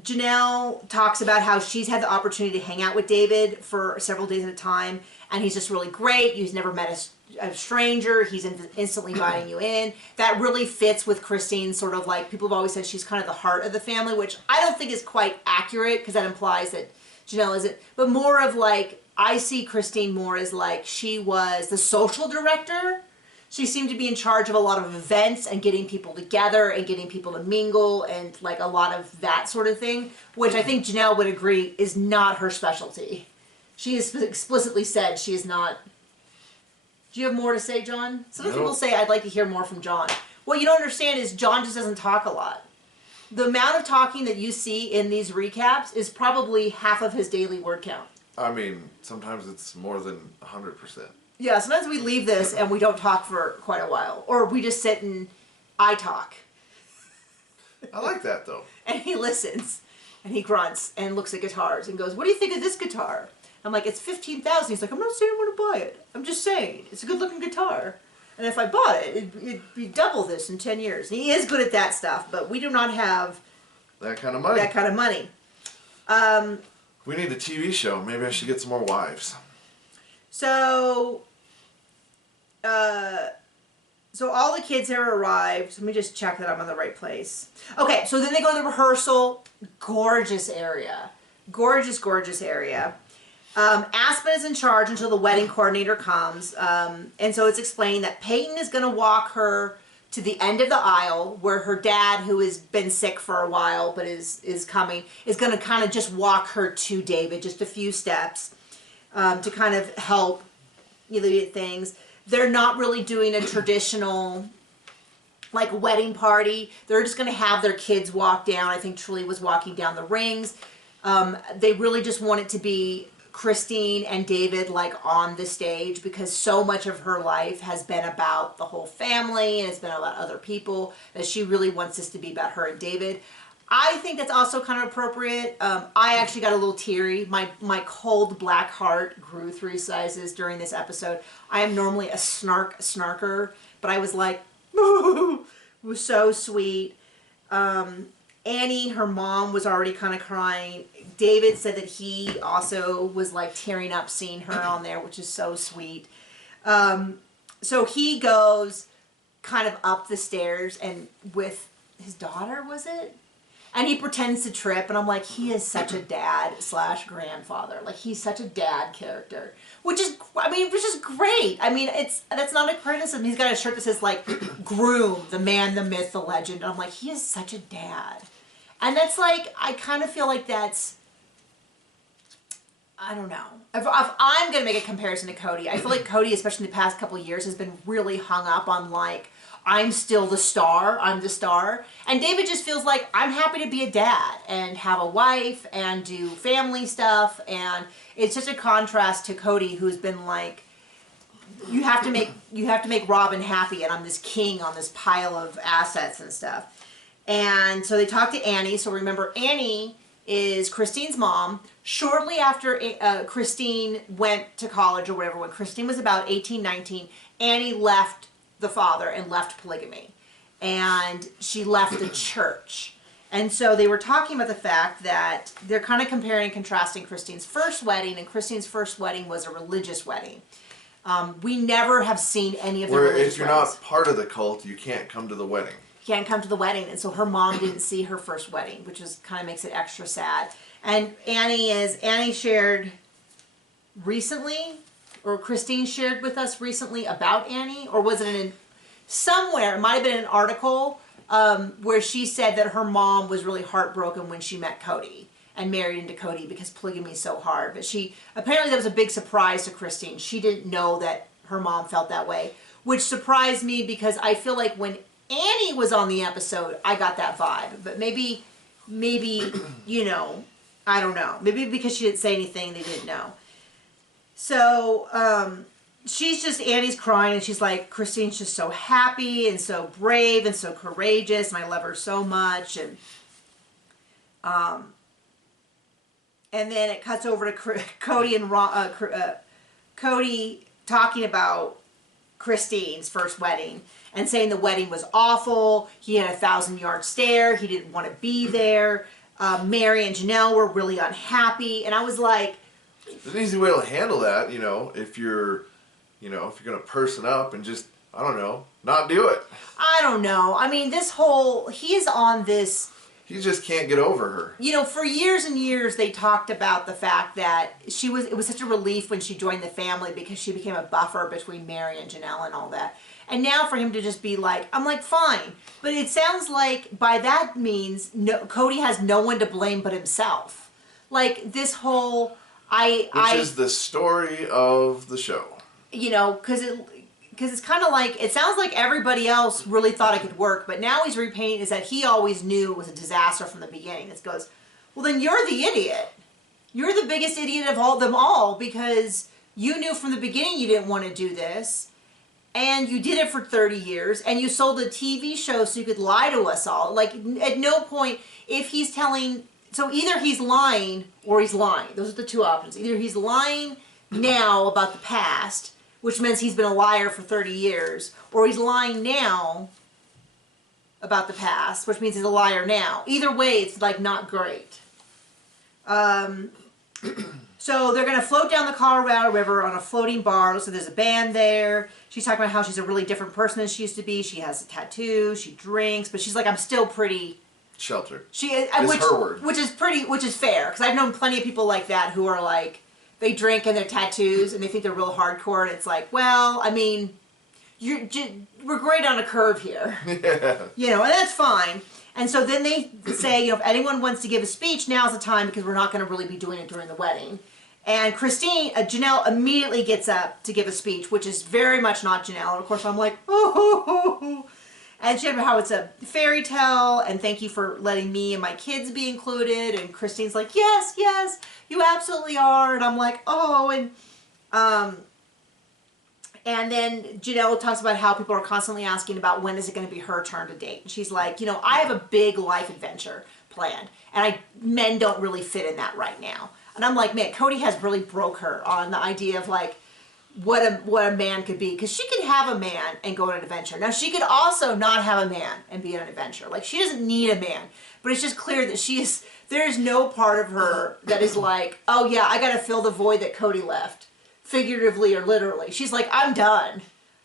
Janelle talks about how she's had the opportunity to hang out with David for several days at a time, and he's just really great. He's never met a stranger. He's instantly inviting you in. That really fits with Christine, sort of like, people have always said she's kind of the heart of the family, which I don't think is quite accurate, because that implies that Janelle isn't, but more of like, I see Christine more as like, she was the social director. She seemed to be in charge of a lot of events and getting people together and getting people to mingle and like a lot of that sort of thing, which I think Janelle would agree is not her specialty. She has explicitly said she is not. Do you have more to say, John? Some people say I'd like to hear more from John. What you don't understand is John just doesn't talk a lot. The amount of talking that you see in these recaps is probably half of his daily word count. I mean, sometimes it's more than 100%. Yeah, sometimes we leave this and we don't talk for quite a while. Or we just sit and I talk. I like that, though. And he listens. And he grunts and looks at guitars and goes, what do you think of this guitar? I'm like, it's $15,000. He's like, I'm not saying I want to buy it. I'm just saying, it's a good looking guitar. And if I bought it, it'd be double this in 10 years. And he is good at that stuff, but we do not have that kind of money. That kind of money. We need a TV show. Maybe I should get some more wives. So all the kids have arrived. Let me just check that I'm in the right place. Okay, so then they go to the rehearsal. Gorgeous area. Gorgeous, gorgeous area. Aspen is in charge until the wedding coordinator comes. And so it's explained that Peyton is going to walk her to the end of the aisle where her dad, who has been sick for a while but is coming, is going to kind of just walk her to David, just a few steps, to kind of help alleviate things. They're not really doing a traditional like wedding party. They're just going to have their kids walk down. I think Truly was walking down the rings. They really just want it to be Christine and David like on the stage, because so much of her life has been about the whole family and it's been about other people, that she really wants this to be about her and David. I think that's also kind of appropriate. I actually got a little teary. My cold black heart grew 3 sizes during this episode. I am normally a snarker, but I was like, it was so sweet. Annie, her mom, was already kind of crying. David said that he also was like tearing up seeing her on there, which is so sweet. So he goes kind of up the stairs and with his daughter, was it? And he pretends to trip, and I'm like, he is such a dad / grandfather. Like, he's such a dad character, which is great. I mean, that's not a criticism. He's got a shirt that says like, groom, the man, the myth, the legend. And I'm like, he is such a dad. And that's like, I kind of feel like that's, I don't know. If I'm going to make a comparison to Cody, I feel like Cody, especially in the past couple of years, has been really hung up on like, I'm still the star, I'm the star. And David just feels like, I'm happy to be a dad and have a wife and do family stuff. And it's such a contrast to Cody, who's been like, you have to make Robin happy, and I'm this king on this pile of assets and stuff. And so they talk to Annie. So remember, Annie is Christine's mom. Shortly after Christine went to college or whatever, when Christine was about 18, 19, Annie left the father and left polygamy, and she left the church. And so they were talking about the fact that they're kind of comparing and contrasting Christine's first wedding, and Christine's first wedding was a religious wedding. We never have seen any of the religious if you're weddings. not part of the cult, you can't come to the wedding. You can't come to the wedding, and so her mom didn't see her first wedding, which is kind of makes it extra sad. And Annie shared recently, or Christine shared with us recently about Annie, or was it in somewhere, it might have been an article, where she said that her mom was really heartbroken when she met Cody and married into Cody because polygamy is so hard. But apparently that was a big surprise to Christine. She didn't know that her mom felt that way, which surprised me because I feel like when Annie was on the episode, I got that vibe. But maybe, you know, I don't know. Maybe because she didn't say anything, they didn't know. So, Annie's crying, and she's like, Christine's just so happy and so brave and so courageous, and I love her so much. And then it cuts over to Cody and Cody talking about Christine's first wedding and saying the wedding was awful. He had a 1,000-yard stare. He didn't want to be there. Mary and Janelle were really unhappy, and I was like, there's an easy way to handle that, if you're going to person up and just, I don't know, not do it. I don't know. I mean, he's on this. He just can't get over her. For years and years, they talked about the fact that it was such a relief when she joined the family because she became a buffer between Mary and Janelle and all that. And now for him to just be like, I'm like, fine. But it sounds like by that means Cody has no one to blame but himself. Like this whole, Which is the story of the show. Because it's kind of like, it sounds like everybody else really thought it could work, but now he's repainting is that he always knew it was a disaster from the beginning. It goes, well, then you're the idiot. You're the biggest idiot of all them all, because you knew from the beginning you didn't want to do this, and you did it for 30 years, and you sold a TV show so you could lie to us all. Like, at no point, if he's telling, so either he's lying or he's lying. Those are the two options. Either he's lying now about the past, which means he's been a liar for 30 years, or he's lying now about the past, which means he's a liar now. Either way, it's like not great. So they're going to float down the Colorado River on a floating bar. So there's a band there. She's talking about how she's a really different person than she used to be. She has a tattoo. She drinks, but she's like, I'm still pretty sheltered. She is, her word. Which is fair, because I've known plenty of people like that who are like, they drink and they're tattoos and they think they're real hardcore, and it's like, well, I mean, we're great on a curve here. Yeah. You know, and that's fine. And so then they say, you know, if anyone wants to give a speech, now's the time, because we're not going to really be doing it during the wedding. And Janelle immediately gets up to give a speech, which is very much not Janelle. And of course I'm like, oh. And she had how it's a fairy tale, and thank you for letting me and my kids be included. And Christine's like, yes, yes, you absolutely are. And I'm like, oh. And then Janelle talks about how people are constantly asking about when is it going to be her turn to date. And she's like, you know, I have a big life adventure planned, and men don't really fit in that right now. And I'm like, man, Cody has really broke her on the idea of like what a man could be, because she could have a man and go on an adventure. Now she could also not have a man and be on an adventure. Like, she doesn't need a man, but it's just clear that there is no part of her that is like, oh yeah, I got to fill the void that Cody left, figuratively or literally. She's like, I'm done.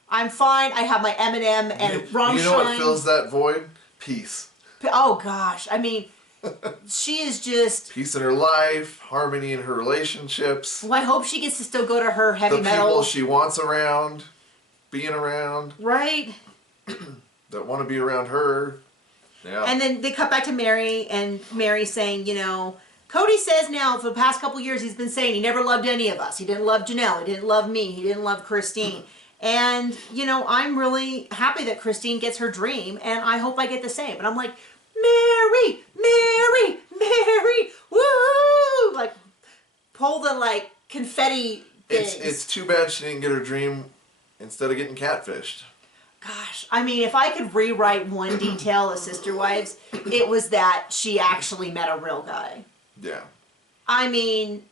I'm fine. I have my M&M and Rammstein. You know what fills that void? Peace. Oh gosh, I mean, she is just peace in her life, harmony in her relationships. Well, I hope she gets to still go to her heavy metal. The people she wants around, being around. Right. That want to be around her. Yeah. And then they cut back to Mary, and Mary saying, you know, Cody says now for the past couple years he's been saying he never loved any of us. He didn't love Janelle. He didn't love me. He didn't love Christine. And, you know, I'm really happy that Christine gets her dream, and I hope I get the same. And I'm like, Mary, Mary, Mary, woo! Like, pull the, like, confetti things. It's too bad she didn't get her dream instead of getting catfished. Gosh, I mean, if I could rewrite one detail of Sister Wives, it was that she actually met a real guy. Yeah. I mean,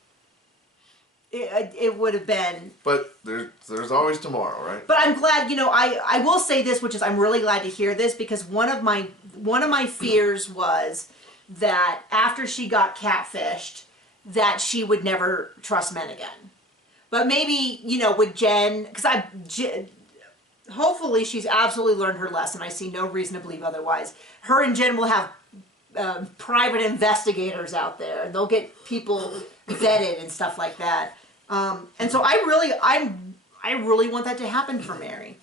it would have been. But there's always tomorrow, right? But I'm glad, you know, I will say this, which is I'm really glad to hear this, because one of my fears was that after she got catfished, that she would never trust men again. But maybe, you know, with Jen, because hopefully she's absolutely learned her lesson. I see no reason to believe otherwise. Her and Jen will have private investigators out there, and they'll get people vetted and stuff like that. And so I really want that to happen for Mary.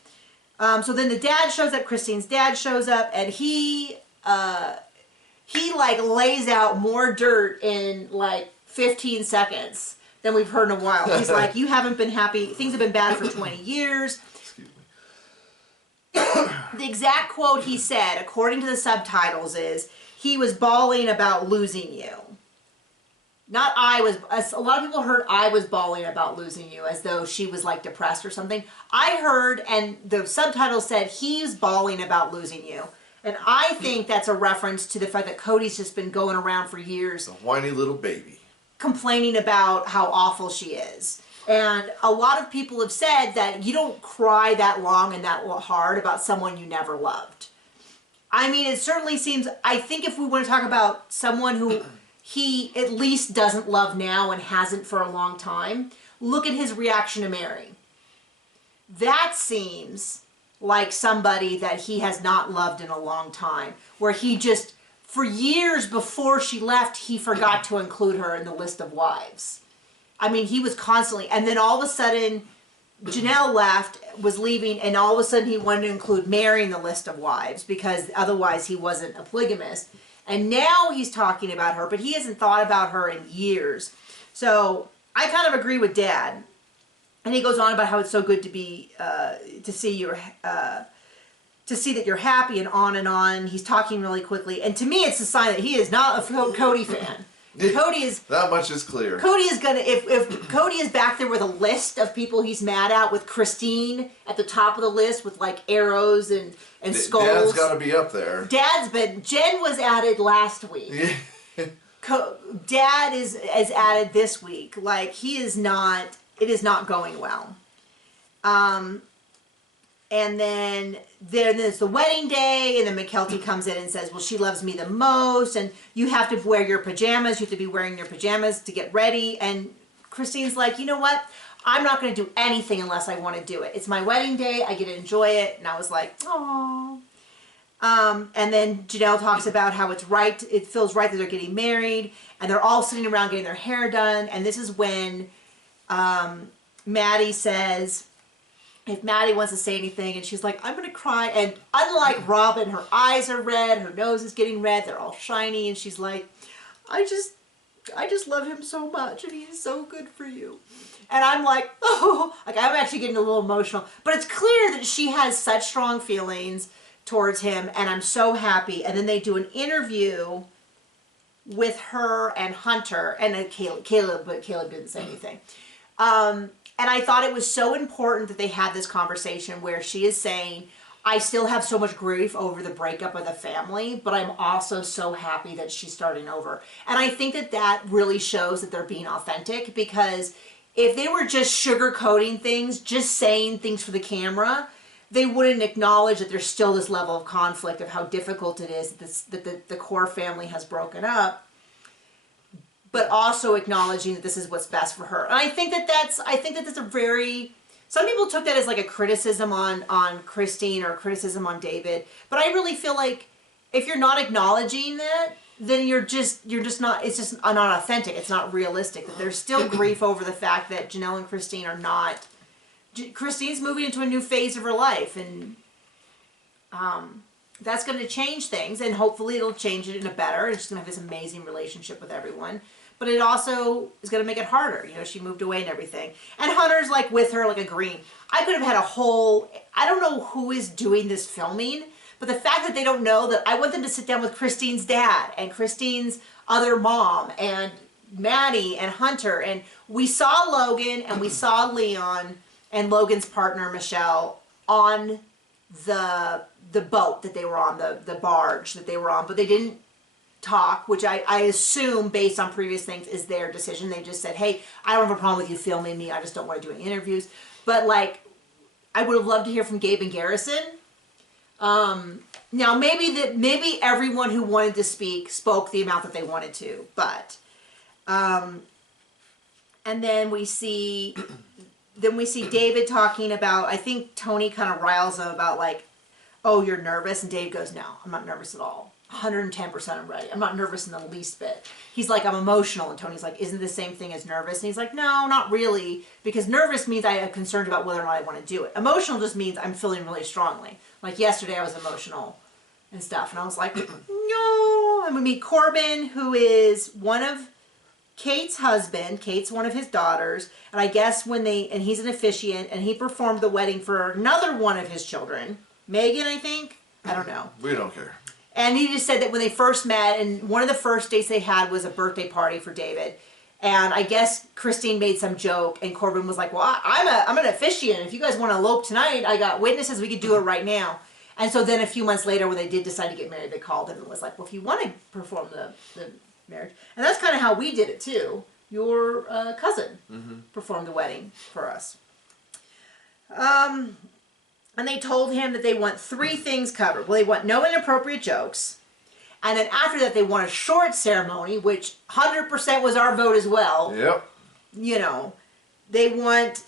So then the dad shows up, Christine's dad shows up, and he like lays out more dirt in like 15 seconds than we've heard in a while. He's like, you haven't been happy. Things have been bad for 20 years. The exact quote he said, according to the subtitles, is, he was bawling about losing you. Not a lot of people heard I was bawling about losing you, as though she was like depressed or something. I heard, and the subtitles said, he's bawling about losing you. And I think that's a reference to the fact that Cody's just been going around for years. A whiny little baby. Complaining about how awful she is. And a lot of people have said that you don't cry that long and that hard about someone you never loved. I mean, it certainly seems, I think if we want to talk about someone who he at least doesn't love now and hasn't for a long time, look at his reaction to Mary. That seems like somebody that he has not loved in a long time, where he just, for years before she left, he forgot to include her in the list of wives. I mean, he was constantly, and then all of a sudden, Janelle left, was leaving, and all of a sudden he wanted to include Mary in the list of wives, because otherwise he wasn't a polygamist. And now he's talking about her, but he hasn't thought about her in years. So I kind of agree with Dad. And he goes on about how it's so good to be, to see that you're happy, and on and on. He's talking really quickly. And to me, it's a sign that he is not a Cody fan. Cody is that much is clear. Cody is gonna if Cody is back there with a list of people he's mad at, with Christine at the top of the list with like arrows and skulls. Dad's got to be up there. Jen was added last week. Yeah. Dad is added this week. Like he is not. It is not going well. And then there's the wedding day, and then McKelty comes in and says, well, she loves me the most, and you have to wear your pajamas. You have to be wearing your pajamas to get ready. And Christine's like, you know what? I'm not going to do anything unless I want to do it. It's my wedding day. I get to enjoy it. And I was like, aww. And then Janelle talks about how it's right. It feels right that they're getting married, and they're all sitting around getting their hair done. And this is when Maddie says, if Maddie wants to say anything, and she's like, I'm going to cry. And unlike Robin, her eyes are red, her nose is getting red, they're all shiny, and she's like, I just love him so much, and he's so good for you. And I'm like, oh, like I'm actually getting a little emotional. But it's clear that she has such strong feelings towards him, and I'm so happy. And then they do an interview with her and Hunter, and then Caleb, but Caleb didn't say anything. And I thought it was so important that they had this conversation where she is saying, I still have so much grief over the breakup of the family, but I'm also so happy that she's starting over. And I think that that really shows that they're being authentic, because if they were just sugarcoating things, just saying things for the camera, they wouldn't acknowledge that there's still this level of conflict of how difficult it is that the core family has broken up, but also acknowledging that this is what's best for her. And I think that's a very, some people took that as like a criticism on Christine or a criticism on David, but I really feel like if you're not acknowledging that, then you're just not, it's just not authentic, it's not realistic, that there's still grief over the fact that Janelle and Christine are not, Christine's moving into a new phase of her life, and that's going to change things, and hopefully it'll change it in a better, and she's going to have this amazing relationship with everyone. But it also is going to make it harder. You know, she moved away and everything. And Hunter's like with her, like agreeing. I could have had a whole, I don't know who is doing this filming, but the fact that they don't know that, I want them to sit down with Christine's dad and Christine's other mom and Maddie and Hunter. And we saw Logan and we saw Leon and Logan's partner, Michelle, on the boat that they were on, the barge that they were on, but they didn't talk, which I assume based on previous things is their decision. They just said, hey, I don't have a problem with you filming me, I just don't want to do any interviews. But like, I would have loved to hear from Gabe and Garrison. Now maybe everyone who wanted to speak spoke the amount that they wanted to, but and then we see David talking about, I think Tony kind of riles him about like, oh, you're nervous, and Dave goes, no, I'm not nervous at all. 110% I'm ready. I'm not nervous in the least bit. He's like, I'm emotional. And Tony's like, isn't the same thing as nervous? And he's like, no, not really. Because nervous means I am concerned about whether or not I want to do it. Emotional just means I'm feeling really strongly. Like yesterday I was emotional and stuff. And I was like, no. And we meet Corbin, who is one of Kate's husband. Kate's one of his daughters. And I guess and he's an officiant, and he performed the wedding for another one of his children. Megan, I think? I don't know. We don't care. And he just said that when they first met, and one of the first dates they had was a birthday party for David. And I guess Christine made some joke, and Corbin was like, well, I'm an officiant. If you guys want to elope tonight, I got witnesses, we could do it right now. And so then a few months later, when they did decide to get married, they called him and was like, well, if you want to perform the marriage. And that's kind of how we did it too. Your cousin performed the wedding for us. And they told him that they want 3 things covered. Well, they want no inappropriate jokes. And then after that, they want a short ceremony, which 100% was our vote as well. Yep. You know, they want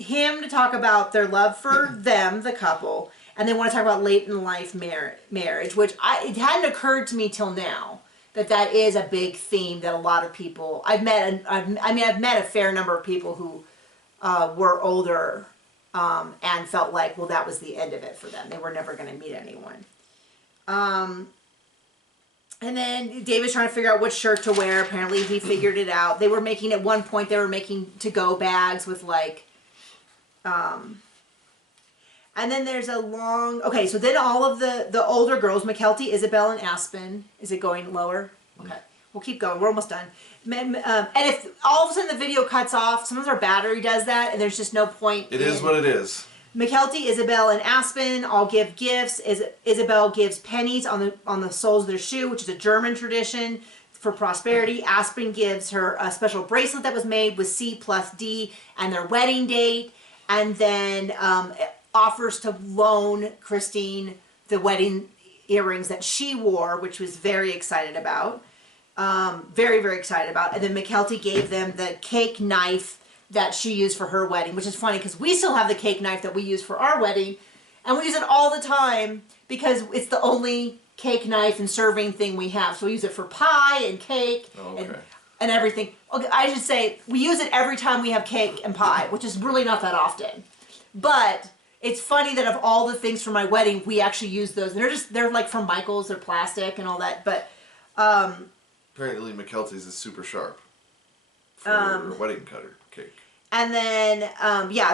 him to talk about their love for them, the couple, and they want to talk about late in life marriage, which it hadn't occurred to me till now that is a big theme that a lot of people, I've met a fair number of people who were older and felt like, well, that was the end of it for them. They were never going to meet anyone. And then David's trying to figure out what shirt to wear. Apparently he figured it out. They were making, at one point, they were making to-go bags with like, and then there's a long, okay, so then all of the older girls, McKelty, Isabel, and Aspen, is it going lower? Okay. We'll keep going. We're almost done. And if all of a sudden the video cuts off, sometimes our battery does that, and there's just no point. It is what it is. McKelty, Isabel, and Aspen all give gifts. Isabel gives pennies on the soles of their shoe, which is a German tradition for prosperity. Aspen gives her a special bracelet that was made with C plus D and their wedding date, and then offers to loan Christine the wedding earrings that she wore, which was very excited about. Very, very excited about. And then McKelty gave them the cake knife that she used for her wedding, which is funny because we still have the cake knife that we use for our wedding, and we use it all the time because it's the only cake knife and serving thing we have. So we use it for pie and cake and everything. Okay, I should say we use it every time we have cake and pie, which is really not that often. But it's funny that of all the things for my wedding, we actually use those. And they're like from Michael's, they're plastic and all that. But apparently McKelty's is super sharp for a wedding cutter cake. And then,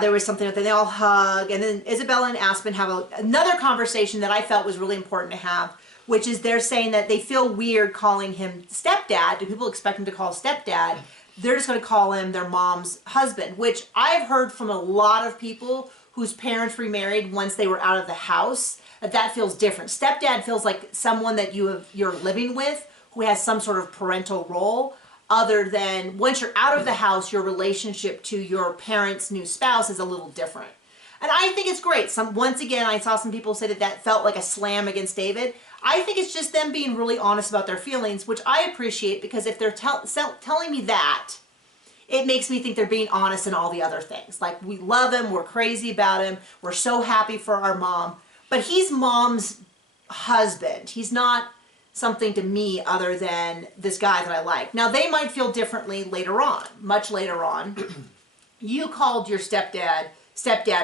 there was something that they all hug. And then Isabella and Aspen have another conversation that I felt was really important to have, which is they're saying that they feel weird calling him stepdad. Do people expect him to call stepdad? They're just going to call him their mom's husband, which I've heard from a lot of people whose parents remarried once they were out of the house, that feels different. Stepdad feels like someone that you're living with who has some sort of parental role, other than once you're out of the house, your relationship to your parents' new spouse is a little different. And I think it's great. Once again, I saw some people say that felt like a slam against David. I think it's just them being really honest about their feelings, which I appreciate, because if they're telling me that, it makes me think they're being honest in all the other things. Like, we love him, we're crazy about him, we're so happy for our mom, but he's mom's husband. He's not something to me other than this guy that I like. Now, they might feel differently later on, much later on. You called your stepdad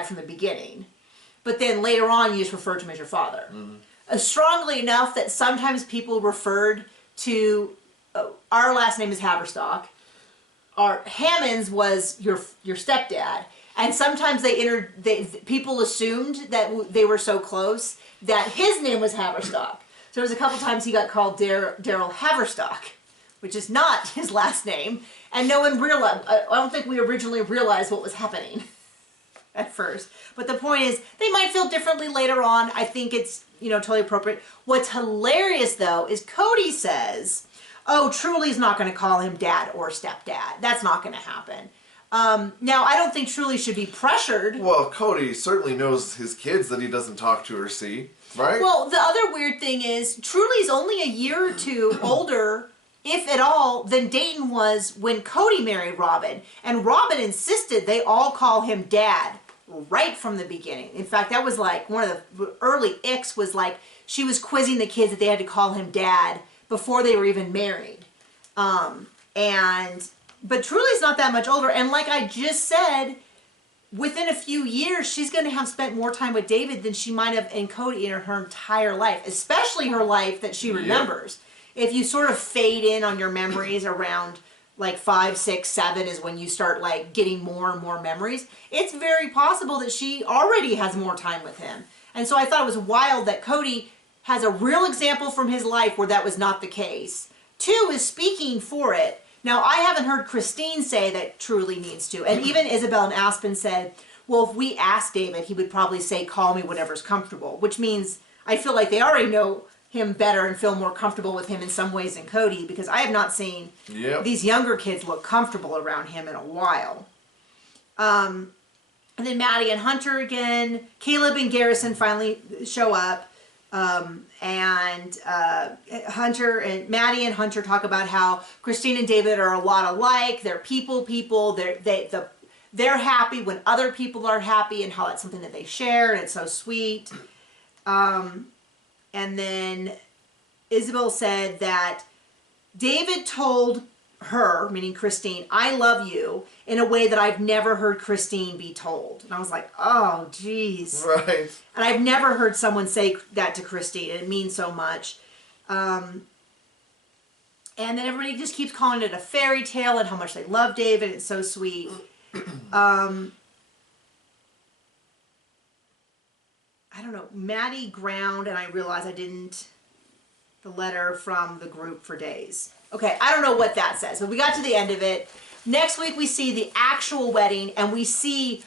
from the beginning, but then later on you just referred to him as your father. Strongly enough that sometimes people referred to, our last name is Haverstock, Hammonds was your stepdad, and sometimes people assumed that they were so close that his name was Haverstock. So there was a couple times he got called Daryl Haverstock, which is not his last name, and no one realized. I don't think we originally realized what was happening at first. But the point is, they might feel differently later on. I think it's totally appropriate. What's hilarious though is Cody says, "Oh, Truly's not going to call him dad or stepdad. That's not going to happen." Now, I don't think Truly should be pressured. Well, Cody certainly knows his kids that he doesn't talk to or see, right? Well, the other weird thing is Truly's only a year or two older, if at all, than Dayton was when Cody married Robin. And Robin insisted they all call him dad right from the beginning. In fact, that was like one of the early icks, was like she was quizzing the kids that they had to call him dad before they were even married. But Truly's not that much older. And like I just said, within a few years, she's going to have spent more time with David than she might have in Cody in her entire life, especially her life that she remembers. If you sort of fade in on your memories around like 5, 6, 7 is when you start like getting more and more memories, it's very possible that she already has more time with him. And so I thought it was wild that Cody has a real example from his life where that was not the case. 2 is speaking for it. Now, I haven't heard Christine say that Truly needs to. And even Isabel and Aspen said, well, if we asked David, he would probably say, call me whatever's comfortable. Which means I feel like they already know him better and feel more comfortable with him in some ways than Cody, because I have not seen these younger kids look comfortable around him in a while. And then Maddie and Hunter again. Caleb and Garrison finally show up. Hunter and Maddie and Hunter talk about how Christine and David are a lot alike. They're people. They're happy when other people are happy, and how that's something that they share, and it's so sweet. And then Isabel said that David told her, meaning Christine, "I love you," in a way that I've never heard Christine be told. And I was like, oh, geez. Right. And I've never heard someone say that to Christine, and it means so much. And then everybody just keeps calling it a fairy tale and how much they love David. It's so sweet. I don't know. Maddie ground, and I realized I didn't The letter from the group for days. Okay, I don't know what that says, but we got to the end of it. Next week we see the actual wedding, and we see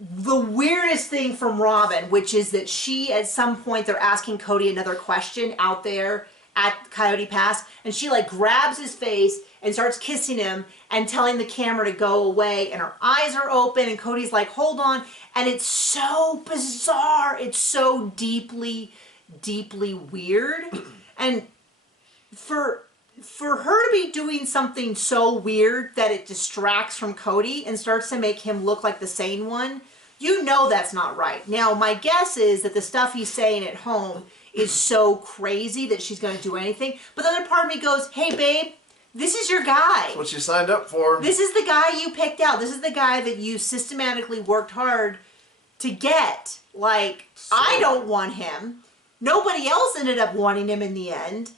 the weirdest thing from Robin, which is that she, at some point, they're asking Cody another question out there at Coyote Pass, and she like grabs his face and starts kissing him and telling the camera to go away, and her eyes are open, and Cody's like, hold on, and it's so bizarre. It's so deeply, deeply weird. And for her to be doing something so weird that it distracts from Cody and starts to make him look like the sane one, you know that's not right. Now, my guess is that the stuff he's saying at home is so crazy that she's going to do anything. But the other part of me goes, hey, babe, this is your guy. That's what you signed up for. This is the guy you picked out. This is the guy that you systematically worked hard to get. Like, so, I don't want him. Nobody else ended up wanting him in the end.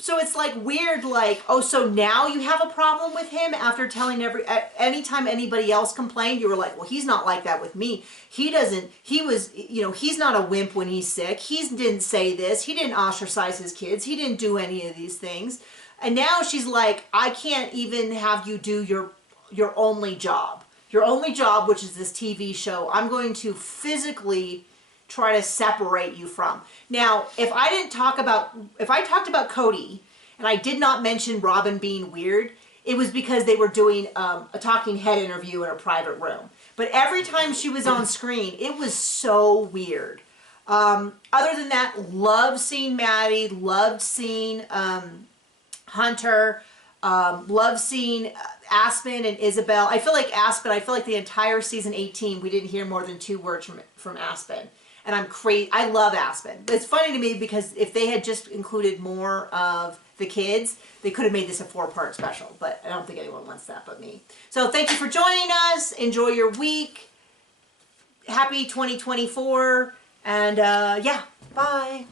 So it's like weird, like, oh, so now you have a problem with him after telling anytime anybody else complained, you were like, well, he's not like that with me. He doesn't, he was, you know, he's not a wimp when he's sick. He didn't say this. He didn't ostracize his kids. He didn't do any of these things. And now she's like, I can't even have you do your only job. Your only job, which is this TV show, I'm going to physically try to separate you from. Now, if I talked about Cody and I did not mention Robin being weird, it was because they were doing a talking head interview in a private room. But every time she was on screen, it was so weird. Other than that, loved seeing Maddie, loved seeing Hunter, loved seeing Aspen and Isabel. I feel like the entire season 18, we didn't hear more than 2 words from Aspen. And I'm crazy. I love Aspen. It's funny to me because if they had just included more of the kids, they could have made this a 4-part special. But I don't think anyone wants that but me. So thank you for joining us. Enjoy your week. Happy 2024. And yeah, bye.